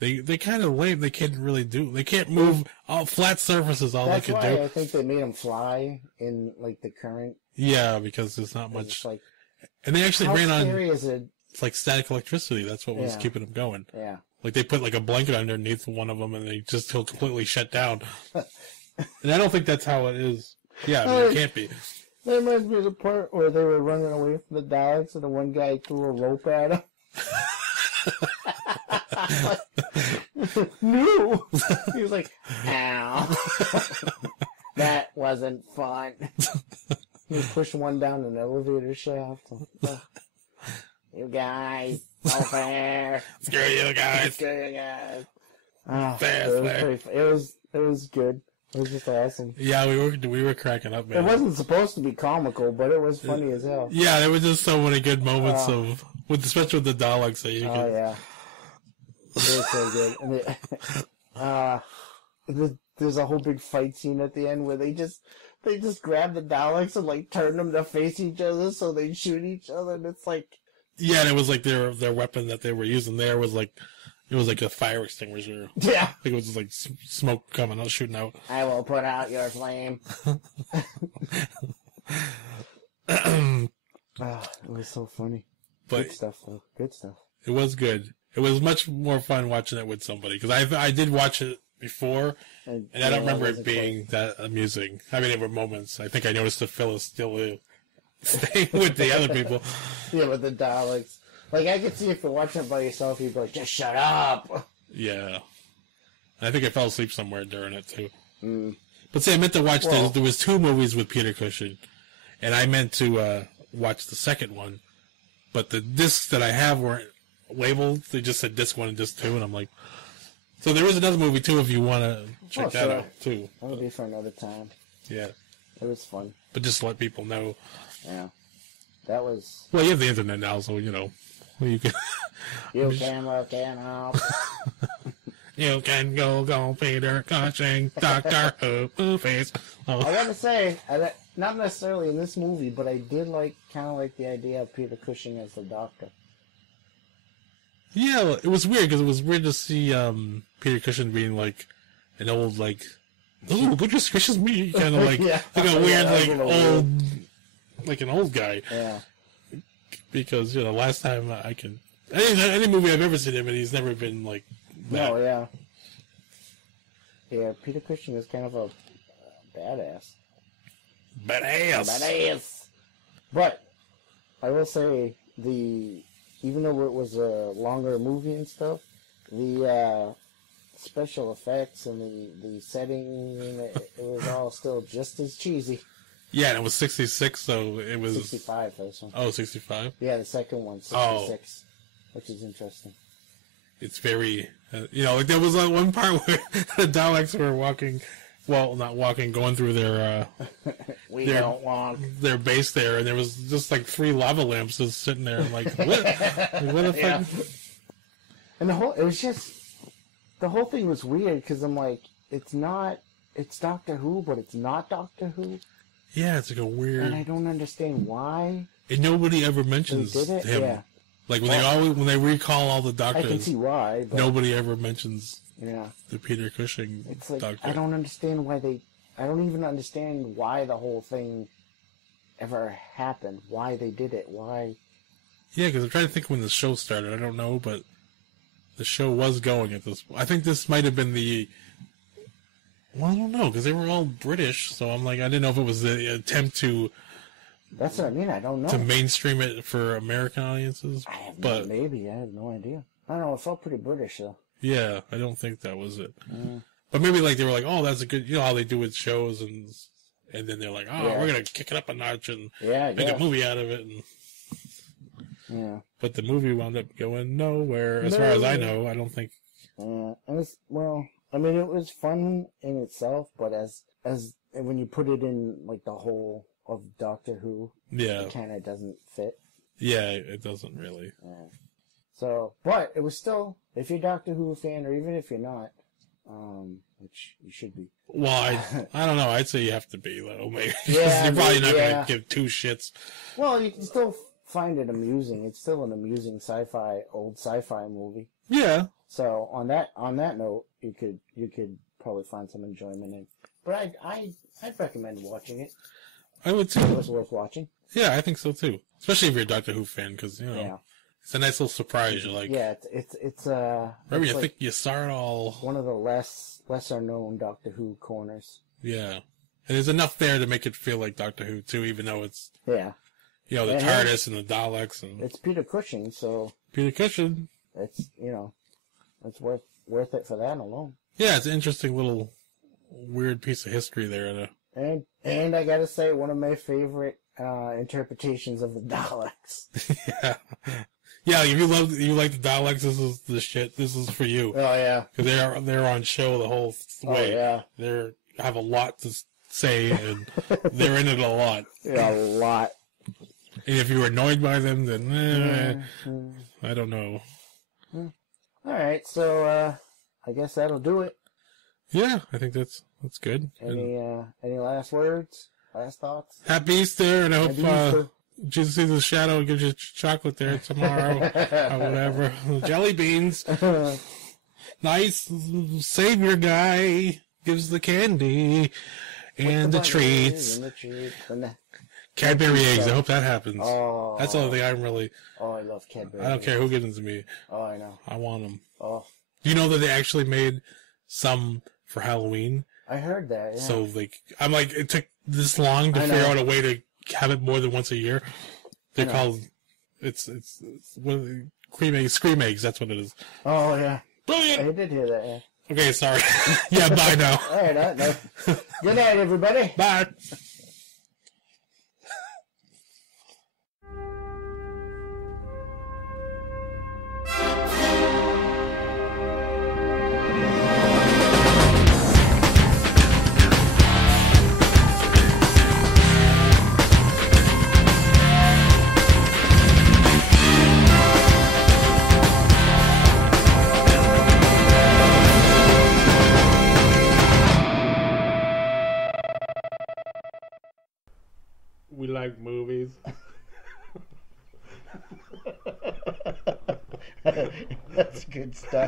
they kind of lame. They can't really they can't move flat surfaces. That's they could do. I think they made them fly in like the current. Yeah, because there's not much. Like, and they actually ran on. Is it? It's like static electricity. That's what was keeping them going. Yeah. Like they put like a blanket underneath one of them, and they just completely shut down. And I don't think that's how it is. Yeah, I mean, it can't be. That reminds me of the part where they were running away from the Daleks, and the one guy threw a rope at him. No! He was like, ow. That wasn't fun. He pushed one down an elevator shaft. You guys, no fair. Screw you guys. Screw you guys. It was good. It was just awesome. Yeah, we were cracking up, man. It wasn't supposed to be comical, but it was funny as hell. Yeah, there were just so many good moments especially with the Daleks that you could. Oh yeah, it was so good. And there's a whole big fight scene at the end where they just grab the Daleks and like turn them to face each other so they shoot each other, and it's like. Yeah, and it was like their weapon that they were using there was like. It was like a fire extinguisher. Yeah. Like it was just like smoke coming out, shooting out. I will put out your flame. It was so funny. But good stuff, though. Good stuff. It was good. It was much more fun watching it with somebody, because I did watch it before, and I don't remember it being that amusing. I mean, there were moments. I think I noticed that Phil is still staying with the other people. Yeah, with the Daleks. Like, I could see if you're watching it by yourself, you'd be like, just shut up! Yeah. I think I fell asleep somewhere during it, too. Mm. But see, I meant to watch there was 2 movies with Peter Cushing, and I meant to watch the second one, but the discs that I have weren't labeled. They just said disc 1 and disc 2, and I'm like... So there is another movie, too, if you want to check that out, too. That'll be for another time. Yeah. It was fun. But just to let people know. Yeah. That was... Well, you have the internet now, so, you know, you can... You can look it up. You can go, Peter Cushing, Doctor Who movies. Oh. I gotta say, not necessarily in this movie, but I did kind of like the idea of Peter Cushing as the Doctor. Yeah, it was weird, because it was weird to see Peter Cushing being like an old, like, oh, goodness gracious me, kind of like, yeah. like a weird, old, like an old guy. Yeah. Because, you know, last time any movie I've ever seen him in, he's never been like that. No, yeah. Yeah, Peter Cushing is kind of a badass. Badass! But, I will say, even though it was a longer movie and stuff, the special effects and the setting, it was all still just as cheesy. Yeah, and it was 66, so it was... 65 for this one. Oh, 65? Yeah, the second one, 66, which is interesting. It's very... you know, like there was one part where the Daleks were walking... Well, not walking, going through their... don't walk. Their base there, and there was just like 3 lava lamps just sitting there, and like, what? What the fuck? And the whole thing was weird, because I'm like, it's Doctor Who, but it's not Doctor Who. Yeah, it's like a weird... And I don't understand why. And nobody ever mentions him. Yeah. Like, when they recall all the Doctors... I can see why, but... Nobody ever mentions the Peter Cushing it's like, Doctor. I don't understand why I don't even understand why the whole thing ever happened. Why they did it. Why... Yeah, because I'm trying to think when the show started. I don't know, but the show was going at this point. I think this might have been the... Well, I don't know, because they were all British, so I'm like, I didn't know if it was the attempt to... That's what I mean, I don't know. To mainstream it for American audiences. Maybe, I have no idea. I don't know, it felt pretty British, though. Yeah, I don't think that was it. But maybe, like, they were like, oh, that's a good... You know how they do with shows, and then they're like, oh, we're going to kick it up a notch and make a movie out of it. And... Yeah. But the movie wound up going nowhere, as far as I know. I don't think... I mean, it was fun in itself, but as when you put it in, like, the whole of Doctor Who, it kind of doesn't fit. Yeah, it doesn't really. So, but it was still, if you're a Doctor Who fan, or even if you're not, which you should be. Well, I don't know. I'd say you have to be, though. Maybe. Yeah, you're probably not going to give 2 shits. Well, you can still find it amusing. It's still an amusing old sci-fi movie. Yeah. So on that note, you could probably find some enjoyment in. But I'd recommend watching it. I would too. It was worth watching. Yeah, I think so too. Especially if you're a Doctor Who fan, because it's a nice little surprise. You're like, it's remember you think you saw it all. One of the lesser known Doctor Who corners. Yeah, and there's enough there to make it feel like Doctor Who too, even though it's the TARDIS and the Daleks and it's Peter Cushing, so Peter Cushing. It's it's worth it for that alone. Yeah, it's an interesting little weird piece of history there. And I gotta say, one of my favorite interpretations of the Daleks. Yeah. If you like the Daleks, this is the shit. This is for you. Oh yeah, because they're on show the whole way. Oh yeah, they have a lot to say, and they're in it a lot. Yeah, a lot. And if you're annoyed by them, then I don't know. All right, so I guess that'll do it. Yeah, I think that's good. Any last words? Last thoughts? Happy Easter, and I hope Jesus sees the shadow and gives you chocolate there tomorrow or whatever. Jelly beans. Nice savior guy gives the candy and the treats. Cadbury eggs. I hope that happens. Oh. That's the only thing I'm really... Oh, I love Cadbury I don't care who gives them to me. Oh, I know. I want them. Oh. Do you know that they actually made some for Halloween? I heard that, yeah. So, I'm like, it took this long to figure out a way to have it more than once a year. They're called... It's what cream eggs, scream eggs, that's what it is. Oh, yeah. Brilliant! I did hear that, yeah. Okay, sorry. Yeah, bye now. All right, no. Good night, everybody. Bye. We like movies. That's a good start.